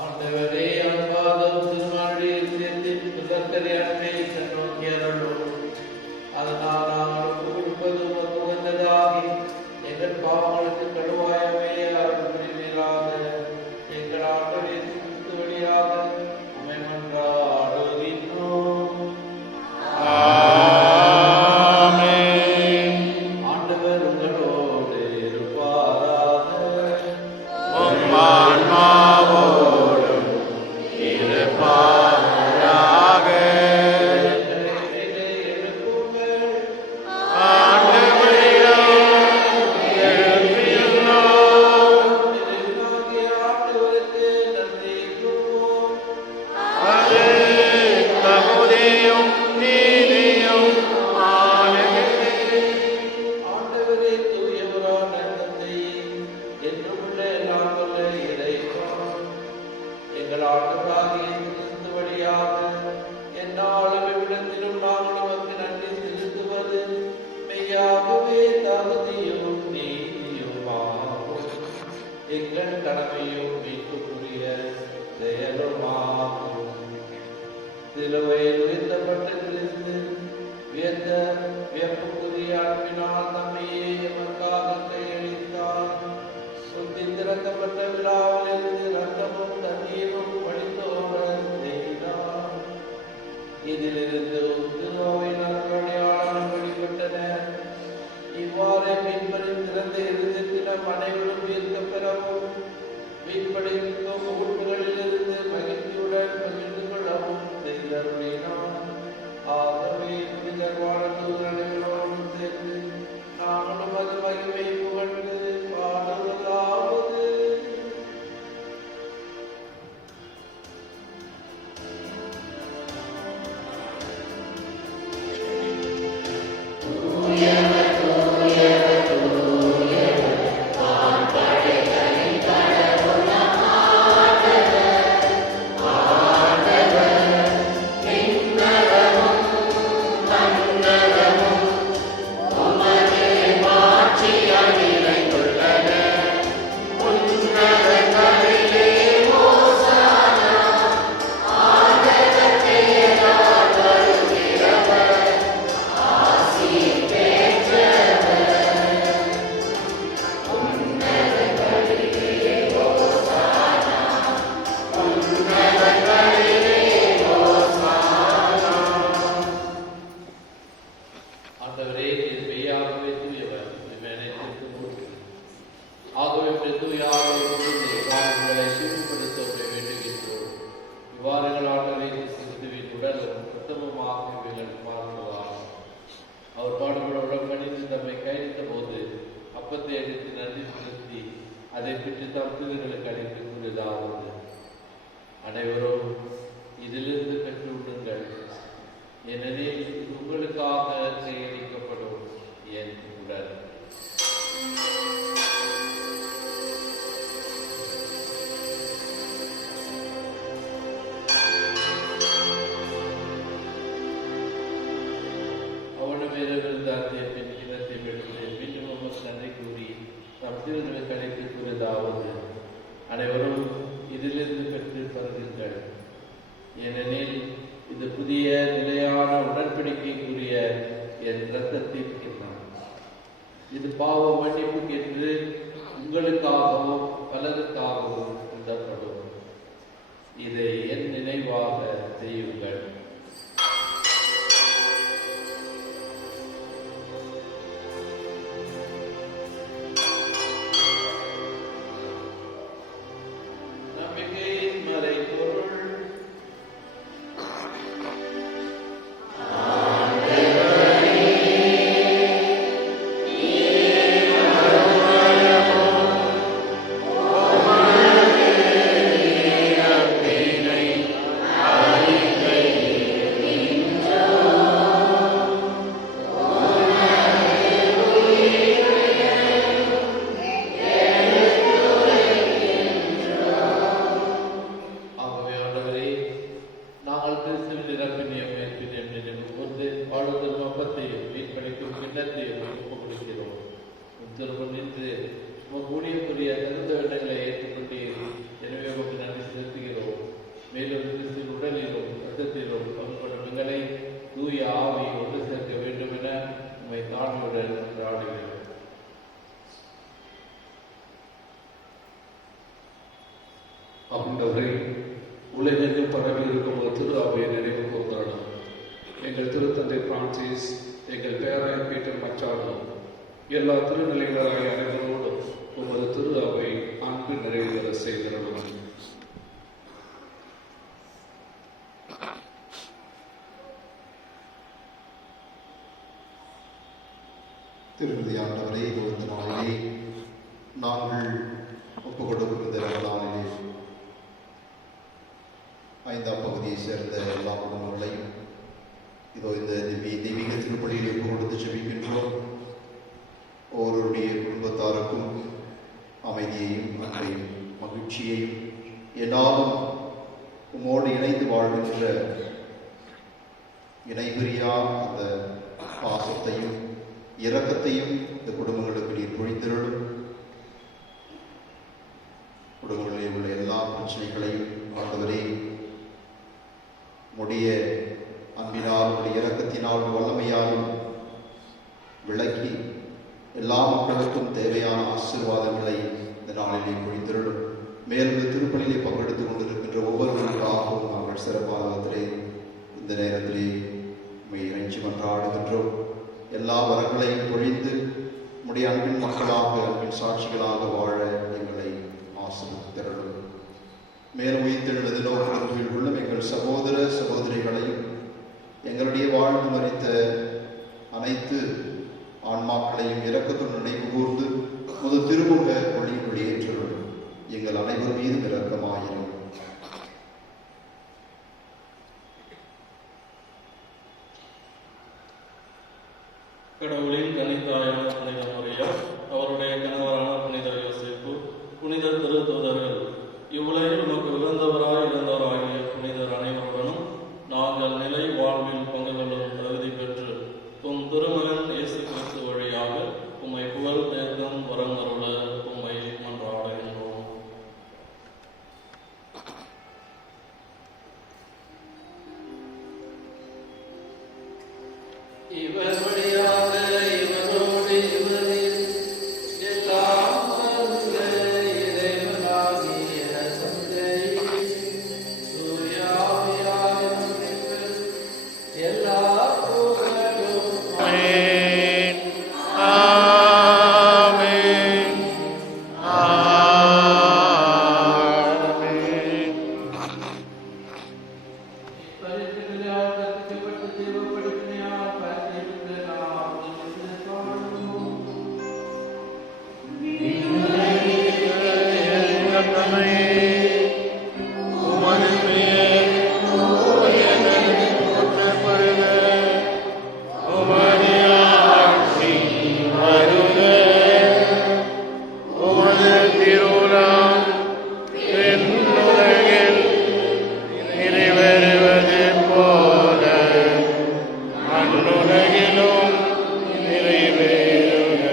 ஆண்டவரே அன்பாதம் திருமாளில் சேர்த்து சுதந்திர அன்பை நோக்கி அருளும். அதனால் நாங்கள் கொடுப்பது உகந்ததாகி எங்கள் பாவங்களுக்கு கடுவாயமே அருள் புரிவீராக. எங்கள் ஆண்டவரே கிறிஸ்து வழியாக உம்மை மன்றாடுகின்றோம். ஆண்டவர் உங்களோடு இருப்பாராக. உம் ஆன்மாவோடும் இருப்பாராக. ஆண்டவரே தூயவரான தந்தையே, என்றுமுள்ள நாங்கள் இறைவா, எங்கள் ஆண்டவராகிய கிறிஸ்து வழியாக எந்நாளும் எவ்விடத்திலும் நாங்கள் உமக்கு நன்றி செலுத்துவது மெய்யாகவே தகுதியும் நீதியுமாகும். எங்கள் கடமையும் மீட்புக்குரிய செயலுமாகும். சிலுவையில் உயர்த்தப்பட்ட கிறிஸ்து வியப்புக்குரிய அன்பினால் தம்மையே எமக்காக கையளித்தார். சுத்தி திறக்கப்பட்ட விழாவிலிருந்து ரத்தமும் தண்ணீரும் வழிந்தோட செய்தார். இதிலிருந்து திருவாவினர் அடையாளம் வெளிப்பட்டன. இவ்வாறு மீன்படி திறந்த இருந்தத்தினம் அனைவரும் ஈர்க்கப் பெறவும் மீன்படிக்கும் உறுப்புகளிலிருந்து மகிழ்ச்சியுடன் பகிர்ந்து கொள்ளவும் செய்தருளினார். ஆகவே புனிதர் வாழ்ந்து அனைவரோடும் சேர்ந்து நாங்களும் திருமதியாண்டவரே, இந்த நாளிலே நாங்கள் ஒப்புக் கொடுக்கின்ற நாளிலே 5ஆம் பகுதியை சேர்ந்த எல்லா குடும்பங்களையும் இதோ இந்த தெய்வீக திருப்பலியில் ஒப்புக் கொடுத்து ஜெபிக்கின்றோம். ஒவ்வொருடைய குடும்பத்தாருக்கும் அமைதியையும் அன்பையும் மகிழ்ச்சியையும் என்னாலும் உம்மோடு இணைந்து வாழ்கின்ற இணைபிரியா அந்த பாசத்தையும் இரக்கத்தையும் இந்த குடும்பங்களுக்கு நீர் பொழிந்திருளும். குடும்பங்களில் உள்ள எல்லா பிரச்சனைகளையும் ஆண்டவரே உடைய அன்பினால் உடைய இரக்கத்தினால் வல்லமையாலும் விளக்கி எல்லா மக்களுக்கும் தேவையான ஆசீர்வாதங்களை இந்த நாளிலே பொழிந்திருளும். மேலும் இந்த திருப்பலியிலே பங்கெடுத்துக் கொண்டிருக்கின்ற ஒவ்வொருவருக்காகவும் நாங்கள் சிறப்பான விதத்திலே இந்த நேரத்திலே உம்மை இறைஞ்சி மன்றாடுகின்றோம். எல்லா வரங்களையும் பொழிந்து உம்முடைய அன்பின் மக்களாக அன்பின் சாட்சிகளாக வாழ எங்களை ஆசீர்வதித்தருளும். மேலும் உயிர்த்தெழுவது நோக்கத்தில் உள்ள எங்கள் சகோதர சகோதரிகளையும் எங்களுடைய வாழ்ந்து மறித்த அனைத்து ஆன்மாக்களையும் இரக்கத்துடன் நினைவு கூர்ந்து முதல் திருமுக ஒளிக்குள் ஏற்றருளும். எங்கள் அனைவர் மீதும் இரக்கமாயிரும். கடவுளின் கன்னித்தாயான புனித மரியாள், அவருடைய கணவரான புனித யோசேப்பு, புனித திருத்தூதர்கள், இவ்வுலகில் உமக்கு உகந்தவராய் இருந்தவராகிய புனிதர் அனைவருடனும் நாங்கள் நிலை வாழ்வில் பங்கு கொள்ளும் தகுதி பெற்று உம் திருமகன் இயேசு கிறிஸ்து வழியாக உம்மை புகழ் தேர்தம் வரம் அருள உம்மை மன்றாடுகின்றோம். இவர் வழியாக இவரோடு இவரில் எல்லாம் வல்ல இறைவனாகிய தந்தை தூயாவியார் நம்மில் எல்லா புகழும் ஆமென். ஆமென். ஆமென். பரிசுத்தவான்களுக்கு தேவப்பட்டு தேவப்படுத்தினார் பரிசுத்த நாம் இன்று காணுவோம். உமது பெயர் தூயதென போற்றப்படுக. உமது ஆட்சி வருக. உமது திருவுளம் விண்ணுலகில் நிறைவேறுவது போல மண்ணுலகிலும் நிறைவேறுக.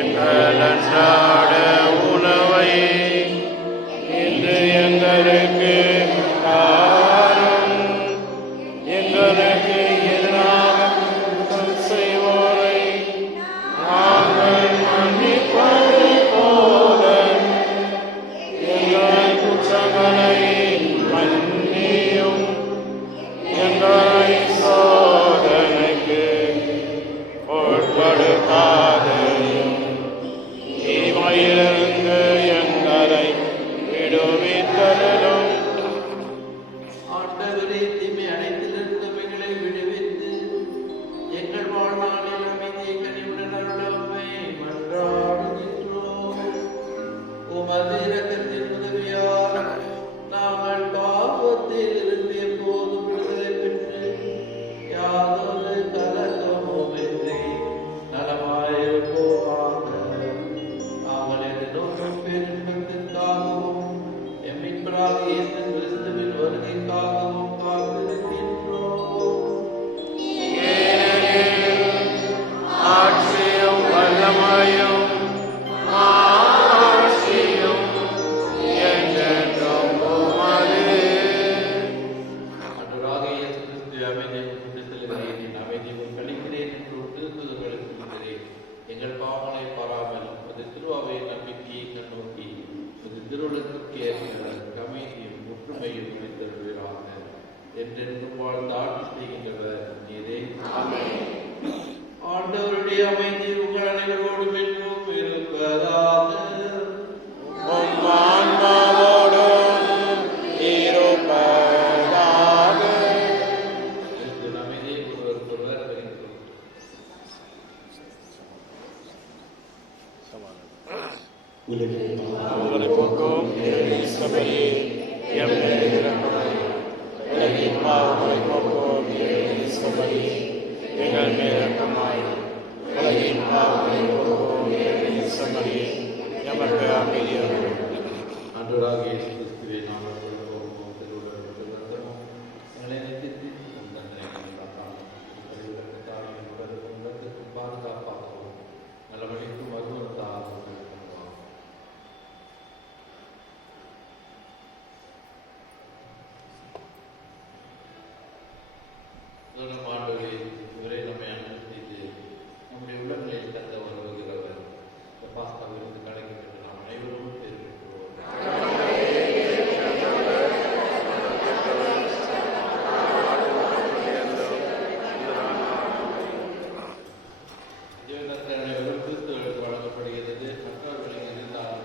எங்கள் அன்றாட உணவை இன்று எங்களுக்கு தாரும். எங்களுக்கு எதிராக குற்றம் செய்வோரை நாங்கள் மன்னிப்பது போல எங்கள் குற்றங்களை மன்னியும். எங்களை சோதனைக்கு உட்படுத்தாதையும் தீமையிலிருந்து எங்களை விடுவித்தருளும். ஆண்டவரே, தீமை அனைத்திலிருந்து எங்களை விடுவித்து எங்கள் வாழ்நாளில் அமைதியை கனிவுடன் அருளவே மன்றாடுகின்றோம். உமது இரக்கத்தின் உதவியால் நாங்கள் பாவத்தில் இருந்து எப்போதும் விடுதலை பெற்று யாதொரு கலக்கமுமின்றி நலமாயிருப்போமாக. நாங்கள் எதிர்நோக்கும் பேரின்பத்திற்காகவும் எம்மின்பராக இயேசு கிறிஸ்துவின் வருகைக்காகவும் காத்திருக்கின்றோம். ஆட்சியும் வல்லமையும் ஆட்சியும் என்றென்றும் உமது. ஆண்டவராகிய இயேசு கிறிஸ்து அமைதியை கொண்டு செல்கிறேன், என் அமைதியை கழிக்கிறேன் என்று திருத்துதர்களுக்கு சொல்கிறேன். எங்கள் பாவனை பாராமல் அது திருவாவை நம்பிக்கையை கண்ணோக்கி அது திருவுலகத்திற்கு ஏற்கிற அமைதியும் ஒற்றுமையும் வைத்திருக்கிறாங்க என்றென்றும் வாழ்ந்து ஆட்சி செய்கின்றவர் நீரே. ஆண்டவருடைய அமைதி உங்கள் அனைவரோடும் என்றும் இருப்பதாக. உம் ஆன்மாவோடும் இருப்பதாக. கிறிஸ்துவின் அமைதியை ஒருவருக்கொருவர் பகிர்ந்தோம். உங்களை போக்கும் இறைவனின் சபையே, எம் மேல் இரக்கமாயிரும். உலகின் பாவங்களை போக்கும் இறைவனின் சபையே, எங்கள் மேல் இரக்கமாயிரும். உலகின் பாவங்களை போக்கும் இறைவனின் சபையே, எமக்கு அமைதி அருளும். ஆண்டவராகிய இயேசு கிறிஸ்துவே, நாங்கள் கொடுப்போம் திருவுலகத்தில் வந்தோம். எங்களை நித்தித்து உம் தண்டனைகளை காக்காமல் திருவுலகத்தாரின் உலகத்திற்கும் பாதுகாப்பாகவும் நலவழிக்கும் மருத்துவத்தாகவும் பண்ணுவார். ஆண்டவரே, இவரே நம்மை அனுமதித்து நம்முடைய உள்ளங்களில் தந்த வருகிறவர் இந்த பாஸ்தா விருந்து கிடைக்கப்பட்டு நாம் அனைவரும் தெரிவிக்கிறோம். ஜீவனத்தில் அனைவரும் கிறிஸ்துவுக்கு வழங்கப்படுகிறது. மற்றவர்களின் இருந்தாலும்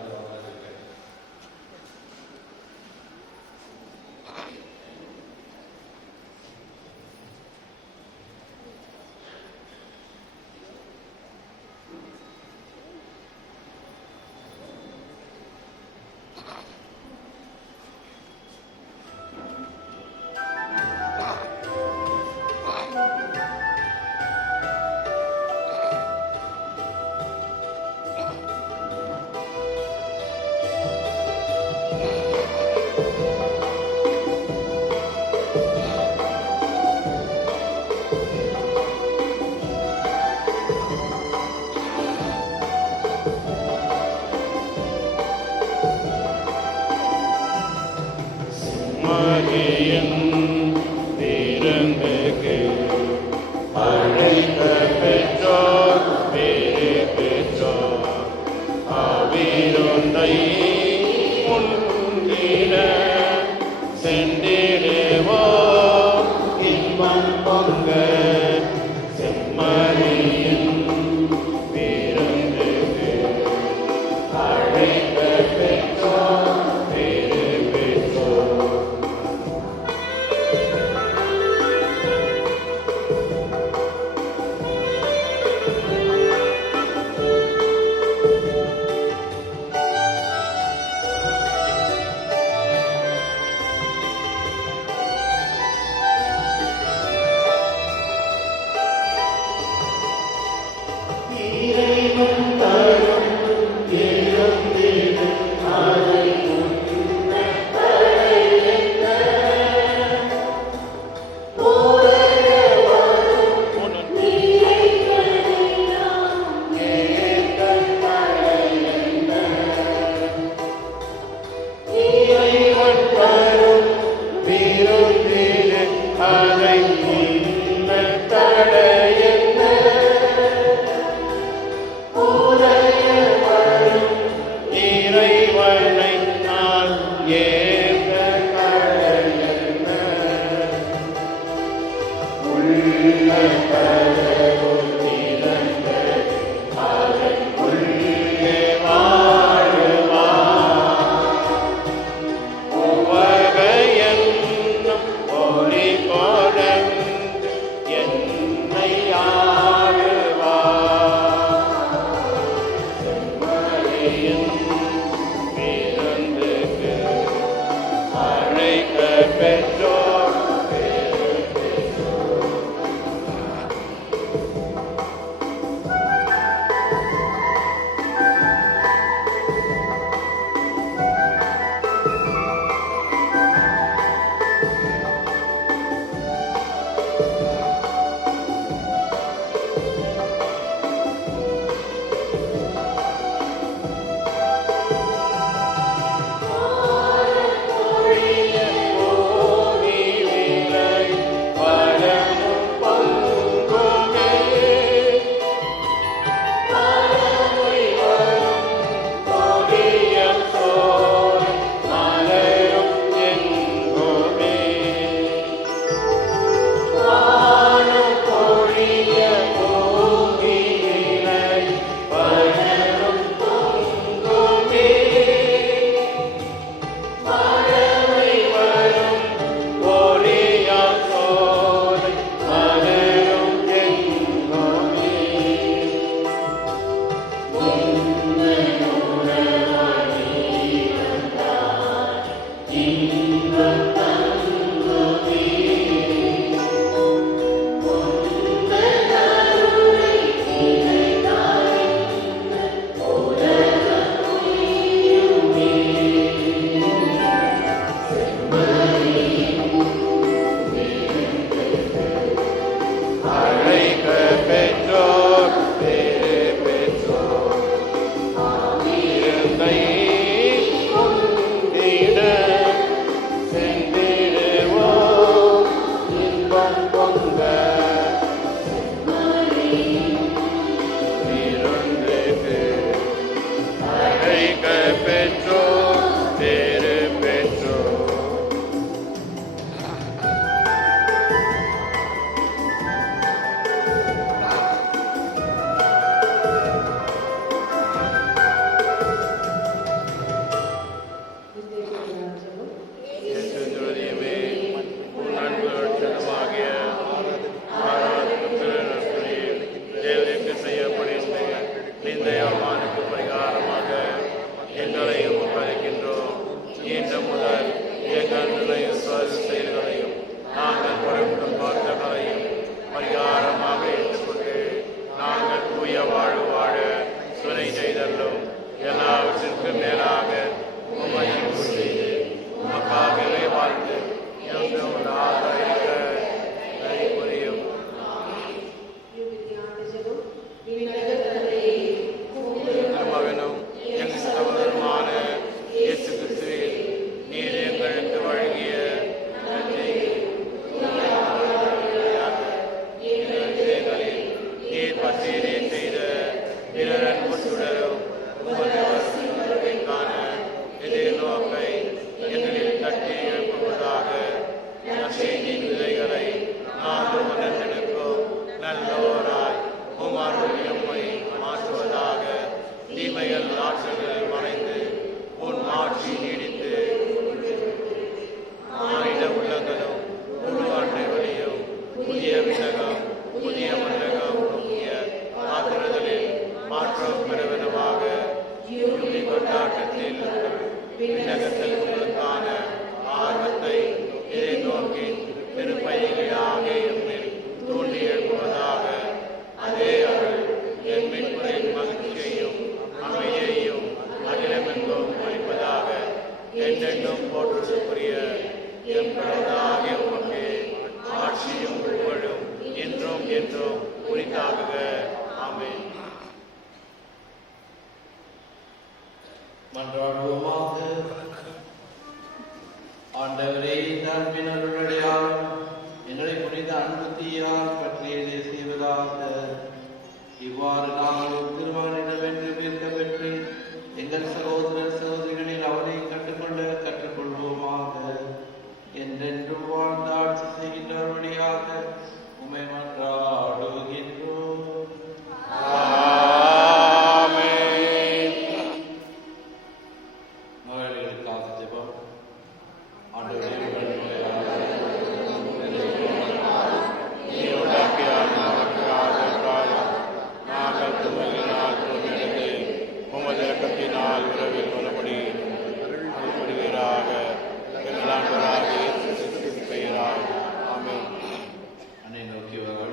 அன்னை நோக்கி வர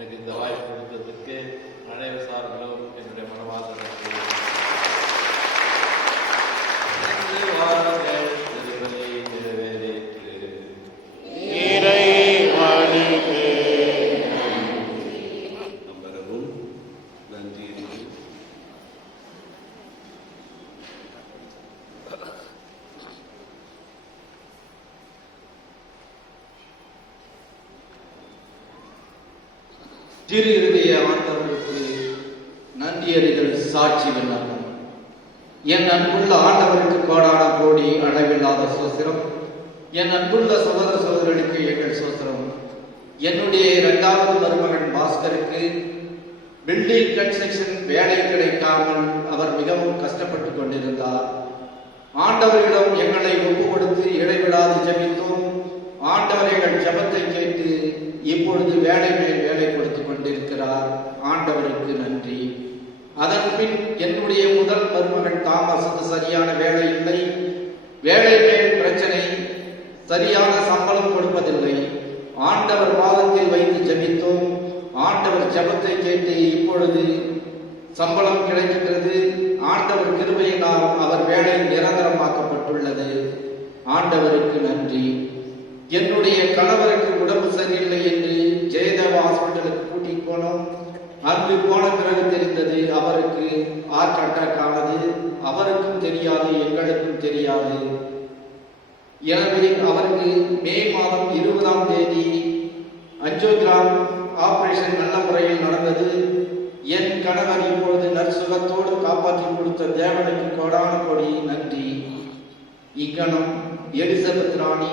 எனக்கு இந்த வாய்ப்பு கொடுத்ததுக்கு அனைவர் சார்களும் என்னுடைய மனமார்ந்த நன்றி. வாருங்கள், திருப்பலி நிறைவேறிற்று. இறைவனுக்கு அமரவும். நன்றி. திரு இருதய ஆண்டவருக்கு நன்றியறிதல் சாட்சி விண்ணப்பம். என் அன்புள்ள ஆண்டவருக்கு கோடான கோடி அளவில்லாத சோத்திரம். என் அன்புள்ள சகோதர சகோதரர்களுக்கு எங்கள் சோத்திரம். என்னுடைய 2வது மருமகன் பாஸ்கருக்கு பில்டிங் கன்ஸ்ட்ரக்ஷன் வேலை கிடைக்காமல் அவர் மிகவும் கஷ்டப்பட்டு கொண்டிருந்தார். ஆண்டவரிடம் எங்களை ஒப்பு கொடுத்து இடைவிடாது ஜெபித்தோம். ஆண்டவர் எங்கள் ஜெபத்தை கேட்டு இப்பொழுது வேலை மேல் வேலை கொடுத்து கொண்டிருக்கிறார். ஆண்டவருக்கு நன்றி. அதன் பின் என்னுடைய முதல் மருமகன் தாமஸுக்கு சரியான வேலை இல்லை. வேலை மேல் பிரச்சனை, சரியான சம்பளம் கொடுப்பதில்லை. ஆண்டவர் பாதத்தில் வைத்து ஜெபித்தோம். ஆண்டவர் ஜெபத்தை கேட்டு இப்பொழுது சம்பளம் கிடைக்கின்றது. ஆண்டவர் கிருபையினால் அவர் வேலை நிரந்தரமாக்கப்பட்டுள்ளது. ஆண்டவருக்கு நன்றி. என்னுடைய கணவருக்கு உடம்பு சரியில்லை என்று ஜெயதேவ ஹாஸ்பிட்டலுக்கு கூட்டிட்டு போனோம். அங்கு போன பிறகு தெரிந்தது அவருக்கு ஹார்ட் அட்டாக் ஆனது. அவருக்கும் தெரியாது, எங்களுக்கும் தெரியாது. எனவே அவருக்கு மே மாதம் 20ஆம் தேதி அஞ்சியோகிராம் ஆபரேஷன் நல்ல முறையில் நடந்தது. என் கணவர் இப்பொழுது நற்சுகத்தோடு காப்பாற்றி கொடுத்த தேவனுக்கு கோடான கோடி நன்றி. இக்கணம் எலிசபெத் ராணி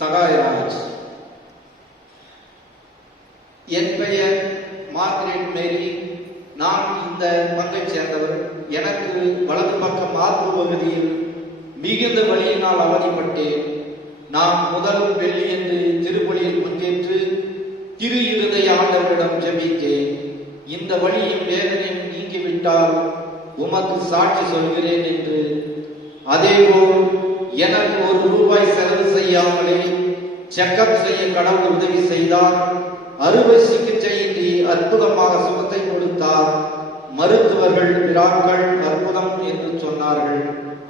சகாயராஜ். என் பெயர் மார்கரெட் மேரி. நான் இந்த பங்கை சேர்ந்தவர். எனக்கு வலது பக்கம் மார்பு பகுதியில் மிகுந்த வலியினால் அவதிப்பட்டேன். நான் முதல் வெள்ளியன்று திருப்பலியில் பங்கேற்று திரு இருதய ஆண்டவரிடம் ஜெபித்தேன். இந்த வலியும் வேதனையும் நீங்கிவிட்டால் உமக்கு சாட்சி சொல்கிறேன் என்று. அதேபோல் எனக்கு ₹1 செலவு செய்யாமலே செக்கப் செய்ய கடவுள் உதவி செய்தார். அறுவை சிகிச்சையின்றி அற்புதமாக சுகத்தை கொடுத்தார். மருத்துவர்கள் விராக்கள் அற்புதம் என்று சொன்னார்கள்.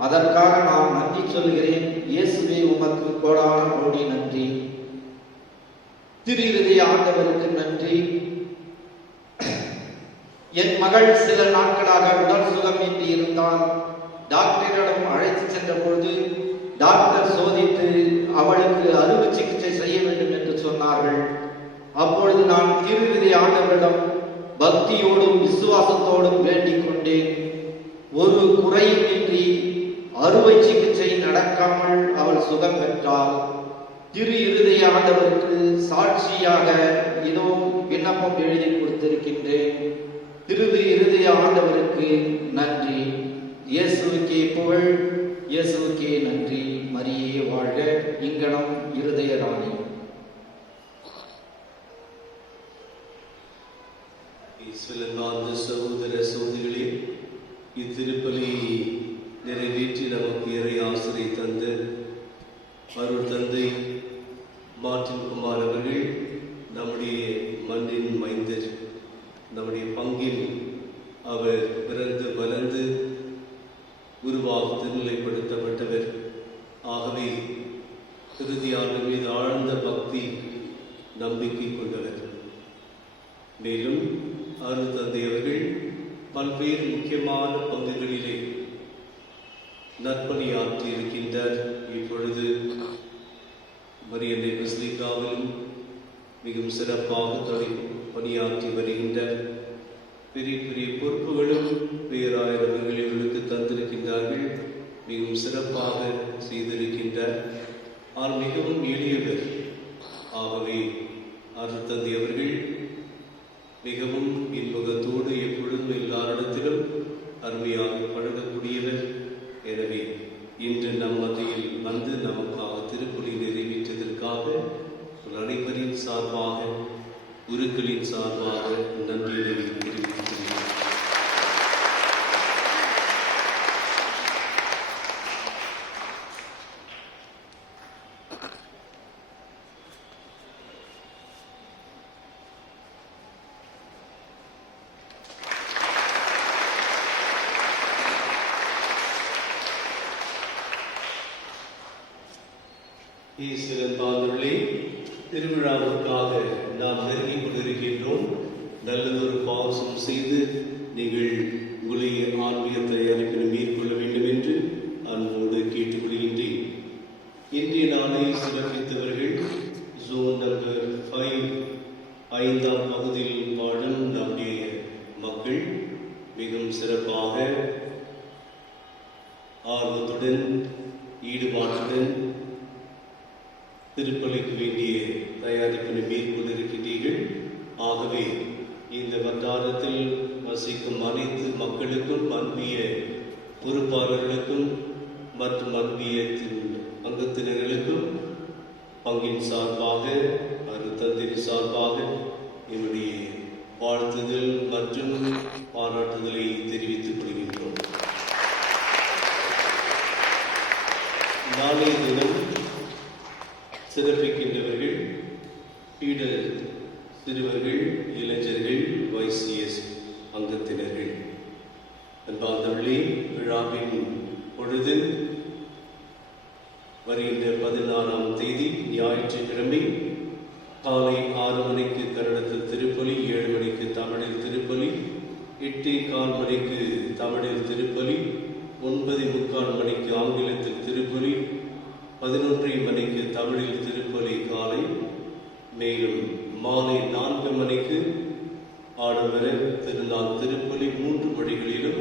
அதற்காக நான் நன்றி சொல்கிறேன். இயேசுவே உமக்கு கோடான கோடி நன்றி. திரு இருதய ஆண்டவருக்கு நன்றி. என் மகள் சில நாட்களாக உடல் சுகம் இன்றி இருந்தால் டாக்டரிடம் அழைத்து சென்ற பொழுது டாக்டர் சோதித்து அவளுக்கு அறுவை சிகிச்சை செய்ய வேண்டும் என்று சொன்னார்கள். அப்பொழுது நான் திரு இருதய ஆண்டவரிடம் பக்தியோடும் விசுவாசத்தோடும் வேண்டிக் கொண்டேன். ஒரு குறையும் இன்றி அறுவை சிகிச்சை நடக்காமல் அவள் சுகம் பெற்றாள். திரு இருதய ஆண்டவருக்கு சாட்சியாக இதோ விண்ணப்பம் எழுதி கொடுத்திருக்கின்றேன். திரு இருதய ஆண்டவருக்கு நன்றி. இயேசுவுக்கே புகழ், இயேசுவுக்கே நன்றி. மரியே வாழ்க. இங்கனம் இருதய ராணி. ஈஸ்வரனார்ந்த சகோதர சகோதரிகளே, இத்திருப்பலி நிறைவேற்றி நமக்கு இறை ஆசிரியை தந்த அருள் தந்தை மார்ட்டின் குமார் அவர்கள் நம்முடைய மண்ணின் மைந்தர். நம்முடைய பங்கில் அவர் பிறந்து வளர்ந்து உருவாக திருநிலைப்படுத்தப்பட்டவர். ஆகவே இறுதியாண்டு மீது ஆழ்ந்த பக்தி நம்பிக்கை கொண்டவர். மேலும் அருள் தந்தை அவர்கள் பல்வேறு முக்கியமான பங்குகளிலே நற்பணியாற்றி இருக்கின்றார். இப்பொழுது மரியன்னை பசிலிக்காவிலும் மிகவும் சிறப்பாக பணியாற்றி வருகின்றார். பெரிய பெரிய பொறுப்புகளும் பேராயர்கள் இவர்களுக்கு தந்திருக்கின்றார்கள். மிகவும் சிறப்பாக செய்திருக்கின்றார். ஆனால் மிகவும் எளியவர். ஆகவே அருள் தந்தை அவர்கள் மிகவும் இன்முகத்தோடு எப்பொழுதும் எல்லாரிடத்திலும் அருமையாக பழகக்கூடியவர். எனவே இன்று நம் மத்தியில் வந்து நமக்காக திருப்பலி நிறைவேற்றதற்காக அனைவரின் சார்பாக, குருக்களின் சார்பாக நன்றியை தெரிவித்துள்ளேன். ஈஸ்வரன் திருவிழாவுக்காக நாம் நெருங்கிக் கொண்டிருக்கின்றோம். நல்லதொரு பாவசம் செய்து நீங்கள் உங்களுடைய ஆன்மீகத்தை அனுப்பின மேற்கொள்ள வேண்டும் என்று அன்போடு கேட்டுக்கொள்கின்றேன். இன்றைய நாளை சிறப்பித்தவர்கள் ஜோன் நம்பர் 5 பகுதியில் வாழும் நம்முடைய மக்கள் மிகவும் சிறப்பாக ஆர்வத்துடன் ஈடுபாட்டுடன் திருப்பலிக்கு வேண்டிய தயாரிப்பினை மேற்கொண்டிருக்கிறீர்கள். ஆகவே இந்த வட்டாரத்தில் வசிக்கும் அனைத்து மக்களுக்கும், அன்பிய பொறுப்பாளர்களுக்கும் மற்றும் அன்பியத்தின் அங்கத்தினர்களுக்கும் பங்கின் சார்பாக, அருத்தந்தின் சார்பாக என்னுடைய வாழ்த்துதல் மற்றும் பாராட்டுதலை தெரிவித்துக் கொள்கின்றோம். நாளைய தினம் சிறப்பிக்கின்றவர்கள் பீடர் சிறுவர்கள், இளைஞர்கள், YCS அங்கத்தினர்கள். அன்பார்ந்தவர்களே, விழாவின் பொழுது வருகின்ற 16ஆம் தேதி ஞாயிற்றுக்கிழமை காலை 6 மணிக்கு கன்னடத்தில் திருப்பலி, 7 மணிக்கு தமிழில் திருப்பலி, 8:15 மணிக்கு தமிழில் திருப்பலி, 9:45 மணிக்கு ஆங்கிலத்தில் திருப்பலி, 11 மணிக்கு தமிழில் திருப்பலி காலை. மேலும் மாலை 4 மணிக்கு ஆடம்பர திருநாள் திருப்பலி 3 மொழிகளிலும்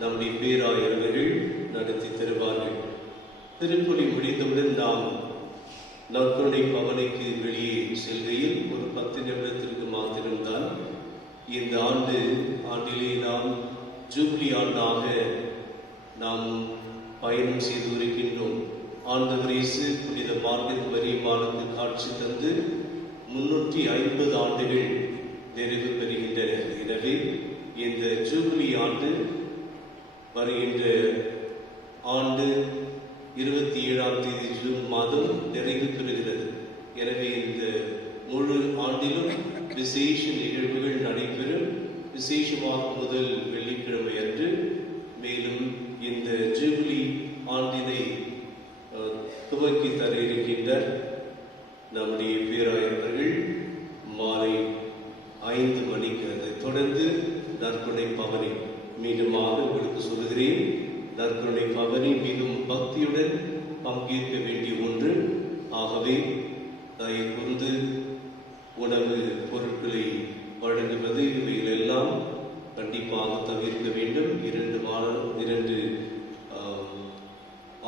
நம்முடைய பேராயர்கள் நடத்தி தருவார்கள். திருப்பலி முடிந்தவுடன் நாம் நற்கருணை பவனிக்கு வெளியே செல்கையில் ஒரு 10 நிமிடத்திற்கு மாத்திரம்தான் இந்த ஆண்டிலே நாம் ஜூப்ளி ஆண்டாக நாம் பயணம் செய்து வருகின்றோம். ஆண்டவர் இயேசு புனித மார்கரெட் மரியம்மாளுக்கு காட்சி தந்து 350 ஆண்டுகள் நிறைவு பெறுகின்றன. எனவே இந்த ஜூப்ளி ஆண்டு வருகின்ற ஆண்டு 27ஆம் தேதி ஜூன் மாதம் நிறைவு பெறுகிறது. எனவே இந்த முழு ஆண்டிலும் விசேஷ நிகழ்வுகள் நடைபெறும். விசேஷமாக முதல் வெள்ளிக்கிழமை அன்று, மேலும் இந்த ஜூப்ளி ஆண்டினை துவக்கி தர இருக்கின்ற நம்முடைய பேராயர்கள் மாலை 5 மணிக்கு, அதை தொடர்ந்து நற்கருணை பவனி. மீண்டுமாக உங்களுக்கு சொல்கிறேன், நற்கருணை பவனி மிகவும் பக்தியுடன் பங்கேற்க வேண்டிய ஒன்று. ஆகவே தயவு கூர்ந்து உணவு பொருட்களை வழங்குவது இவைகளெல்லாம் கண்டிப்பாக தவிர்க்க வேண்டும். 2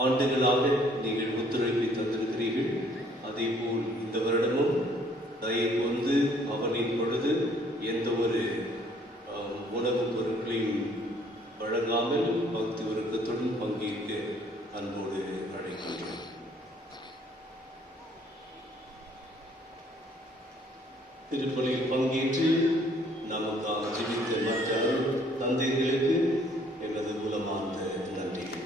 ஆண்டுகளாக நீங்கள் ஒத்துழைப்பை தந்திருக்கிறீர்கள். அதே போல் இந்த வருடமும் தயவு கூர்ந்து அவனின் பொழுது எந்த ஒரு உணவுப் பொருட்களையும் வழங்காமல் பக்தி உருக்கத்துடன் பங்கேற்க அன்போடு அழைக்கின்றோம். திருப்பலியில் பங்கேற்று நமக்காக ஜெபித்த மற்ற தந்தைகளுக்கு எனது உளமார்ந்த நன்றிகள்.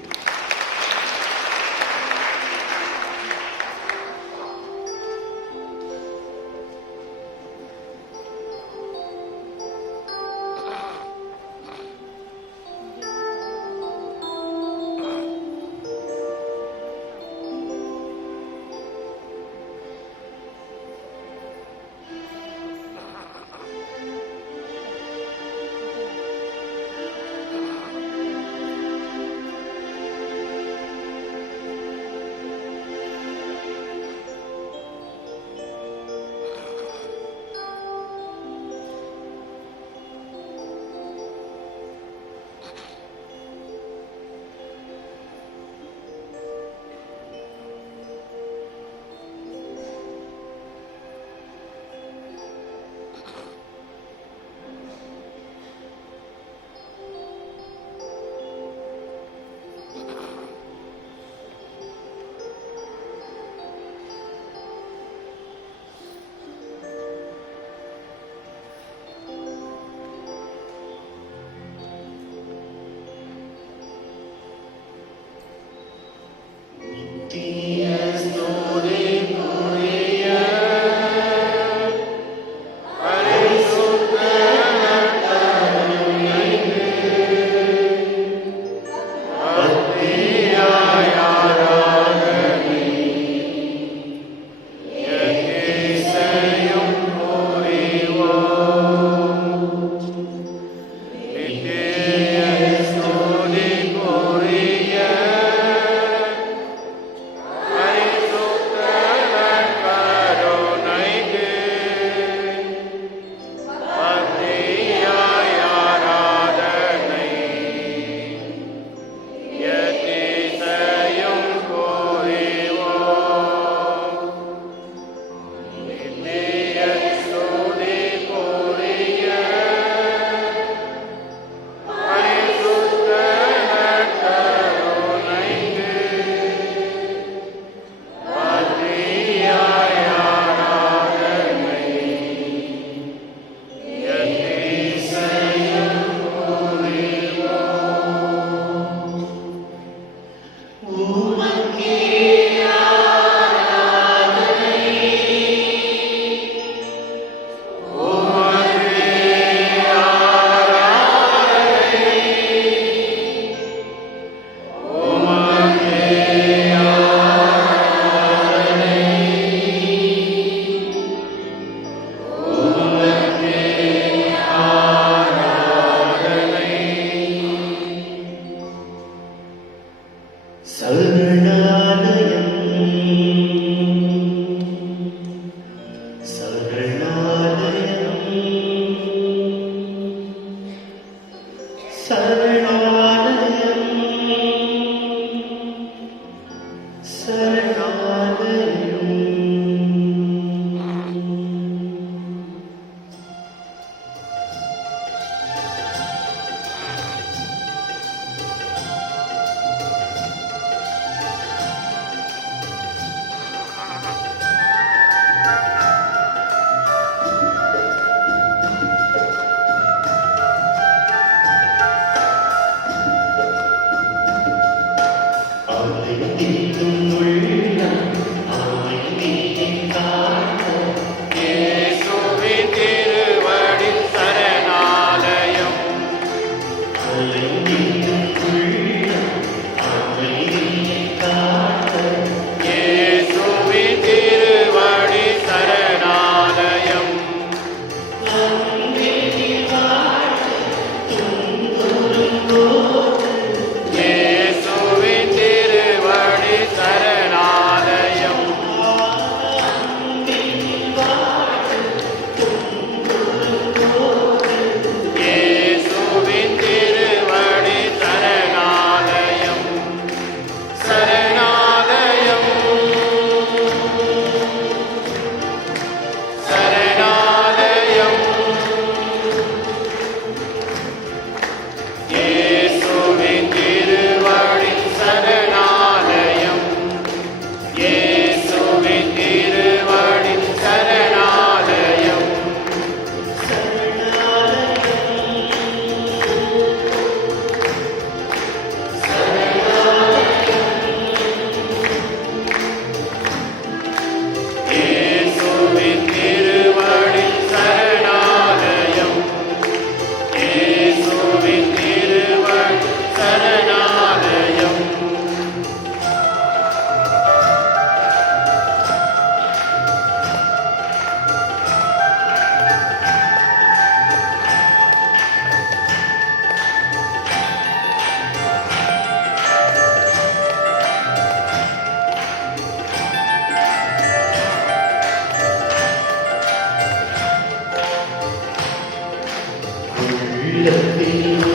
இயேசுவின்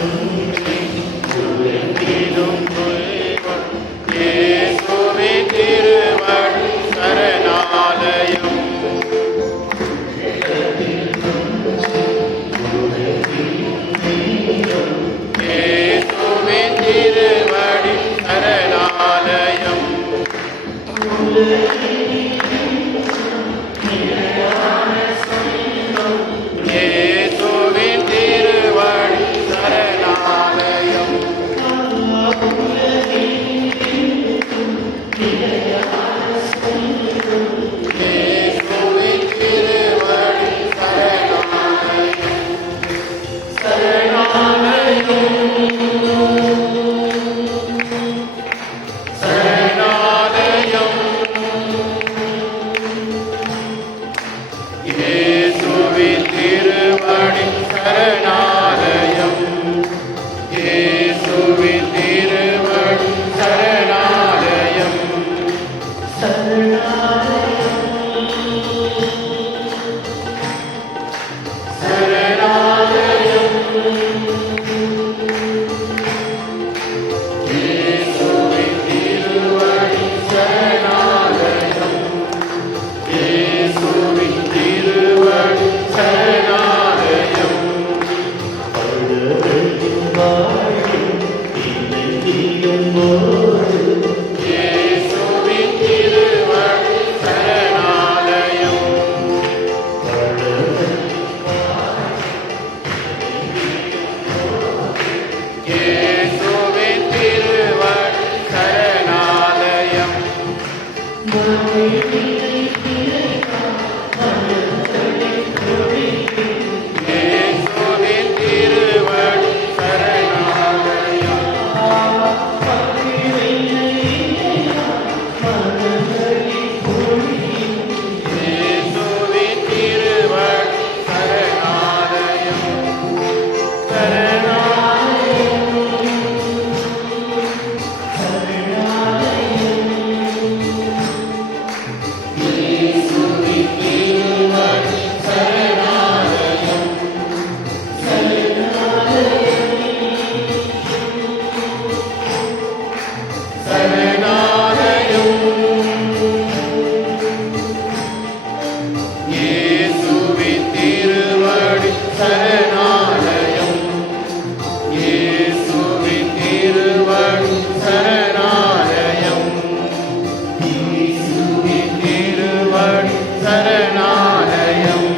திருவடி சரணாலயம். இயேசுவின் திருவடி சரணாலயம். இயேசுவின் திருவடி சரணாலயம். இயேசுவின் திருவடி சரணாலயம். சரணாலயம். சரணாலயம். இயேசுவின் திருவடி சரணாலயம். இயேசுவின் திருவடி சரணாலயம். சரணாலயம். இயேசுவின் திருவடி சரணாலயம். இயேசுவின் திருவடி சரணாலயம். இயேசுவின் திருவடி சரணாலயம். இயேசுவின் திருவடி சரணாலயம். இயேசுவின் திருவடி சரணாலயம். இயேசுவின் திருவடி சரணாலயம். சரணாலயம். இயேசுவின் திருவடி சரணாலயம். சரணாலயம். இயேசுவின் திருவடி சரணாலயம். இயேசுவின் திருவடி சரணாலயம். இயேசுவின் திருவடி சரணாலயம்.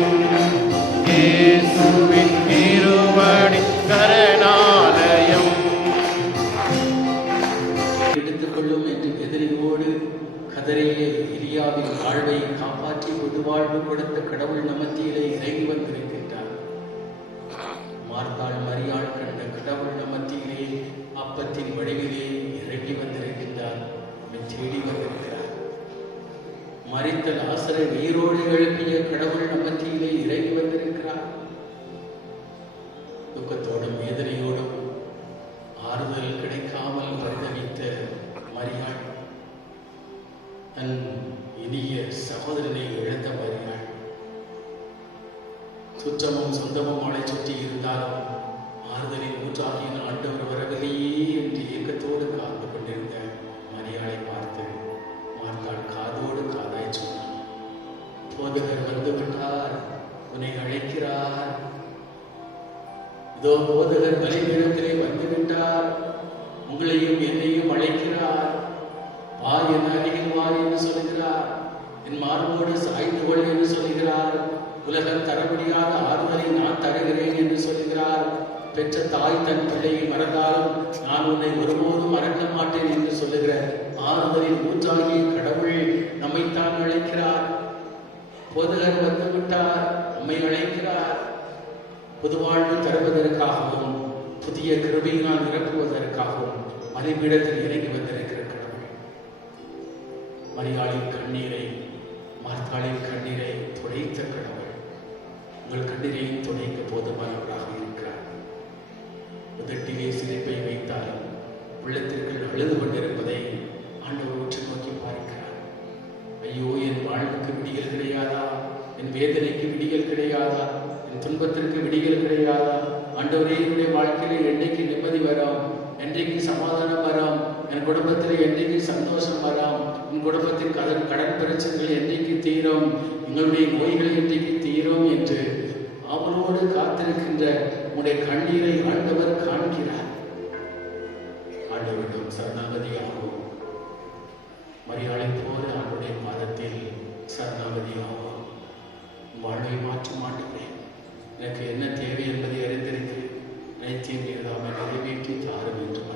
இயேசுவின் திருவடி சரணாலயம். எடுத்துக்கொள்ளும் என்று எதிரியோடு கதறிய எலியாவின் வாழ்வை காப்பாற்றி பொதுவாழ்வு கொடுத்த கடவுள் நமத்திலே இறங்கி வந்திருக்கின்றார். மார்த்தாள் மரியாள் கண்ட கடவுள் நமத்திலே அப்பத்தின் வடிவிலே இறங்கி வந்திருக்கின்றார். நம்மை தேடி வந்திருக்கிறார். மரித்த லாசரை உயிரோடு எழுப்பிய கடவுள் நமத்திலே இறங்கி வந்திருக்கிறார். துக்கத்தோடும் வேதனையோடும் ஆறுதல் கிடைக்காமல் பரிதவித்த மரியாள், தன் இனிய சகோதரனை இழந்த மரியாள், சுற்றமும் சொந்தமும் அவளை சுற்றி இருந்தாலும் ஆறுதலின் ஊற்றாகிய ஆண்டவர் வரவில்லையே என்று ஏக்கத்தோடு காத்து கொண்டிருந்த மரியாளை பார்த்து மார்த்தாள் காதோடு காதாய் சொன்னார், போதகர் வந்து விட்டார், உன்னை அழைக்கிறார். இதோ போதகர் பலிபீடத்திலே வந்துவிட்டார், உங்களையும் என்னையும் அழைக்கிறார். வா என் அருகில் வா என்று சொல்கிறார். என் மார்போடு சாய்ந்து கொள் என்று சொல்கிறார். உலகம் தர முடியாத ஆறுதலை நான் தருகிறேன் என்று சொல்கிறார். பெற்ற தாய் தன் பிள்ளையை மறந்தாலும் நான் உன்னை ஒருபோதும் மறக்க மாட்டேன் என்று சொல்லுகிற ஆறுதலின் ஊற்றாகிய கடவுள் நம்மைத்தான் அழைக்கிறார். போதகர் வந்துவிட்டார், நம்மை அழைக்கிறார். புதுவாழ்வு தருவதற்காகவும் புதிய கிருபையினால் நிரப்புவதற்காகவும் மலைபீடத்தில் இறங்கி வந்திருக்கிற கடவுள் மரியாளின் கண்ணீரை, மார்த்தாளின் கண்ணீரை துடைத்த கடவுள் உங்கள் கண்ணீரையும் துடைக்க போதுமானவராக இருக்கிறார். உதட்டிலே சிரிப்பை வைத்தாலும் உள்ளத்திற்குள் அழுது கொண்டிருப்பதை ஆண்டவர் உற்று நோக்கி பார்க்கிறார். ஐயோ, என் வாழ்வுக்கு விடியல் கிடையாதா? என் வேதனைக்கு விடியல் கிடையாதா? என் துன்பத்திற்கு விடியல் கிடையாதா? ஆண்டவரே, என்னுடைய வாழ்க்கையில என்னைக்கு நிம்மதி வரும்? என்றைக்கு சமாதானம் வரும்? என் குடும்பத்தில் என்றைக்கு சந்தோஷம் வரும்? என் குடும்பத்தின் கடன் பிரச்சனைகள் என்றைக்கு தீரும்? எங்களுடைய நோய்கள் என்றைக்கு தீரும் என்று அவரோடு காத்திருக்கின்ற உடைய கண்ணீரை ஆண்டவர் காண்கிறார். ஆண்டவரிடம் சரணாகதியாகும். மரியாதை போல அவருடைய பாதத்தில் சரணாகதியாகும். வாழ்வை மாற்ற மாட்டேன். எனக்கு என்ன தேவை என்பதை அறிந்திருக்கிறேன். அனைத்தையும் நீர் தாமே நிறைவேற்றி தாரும் என்று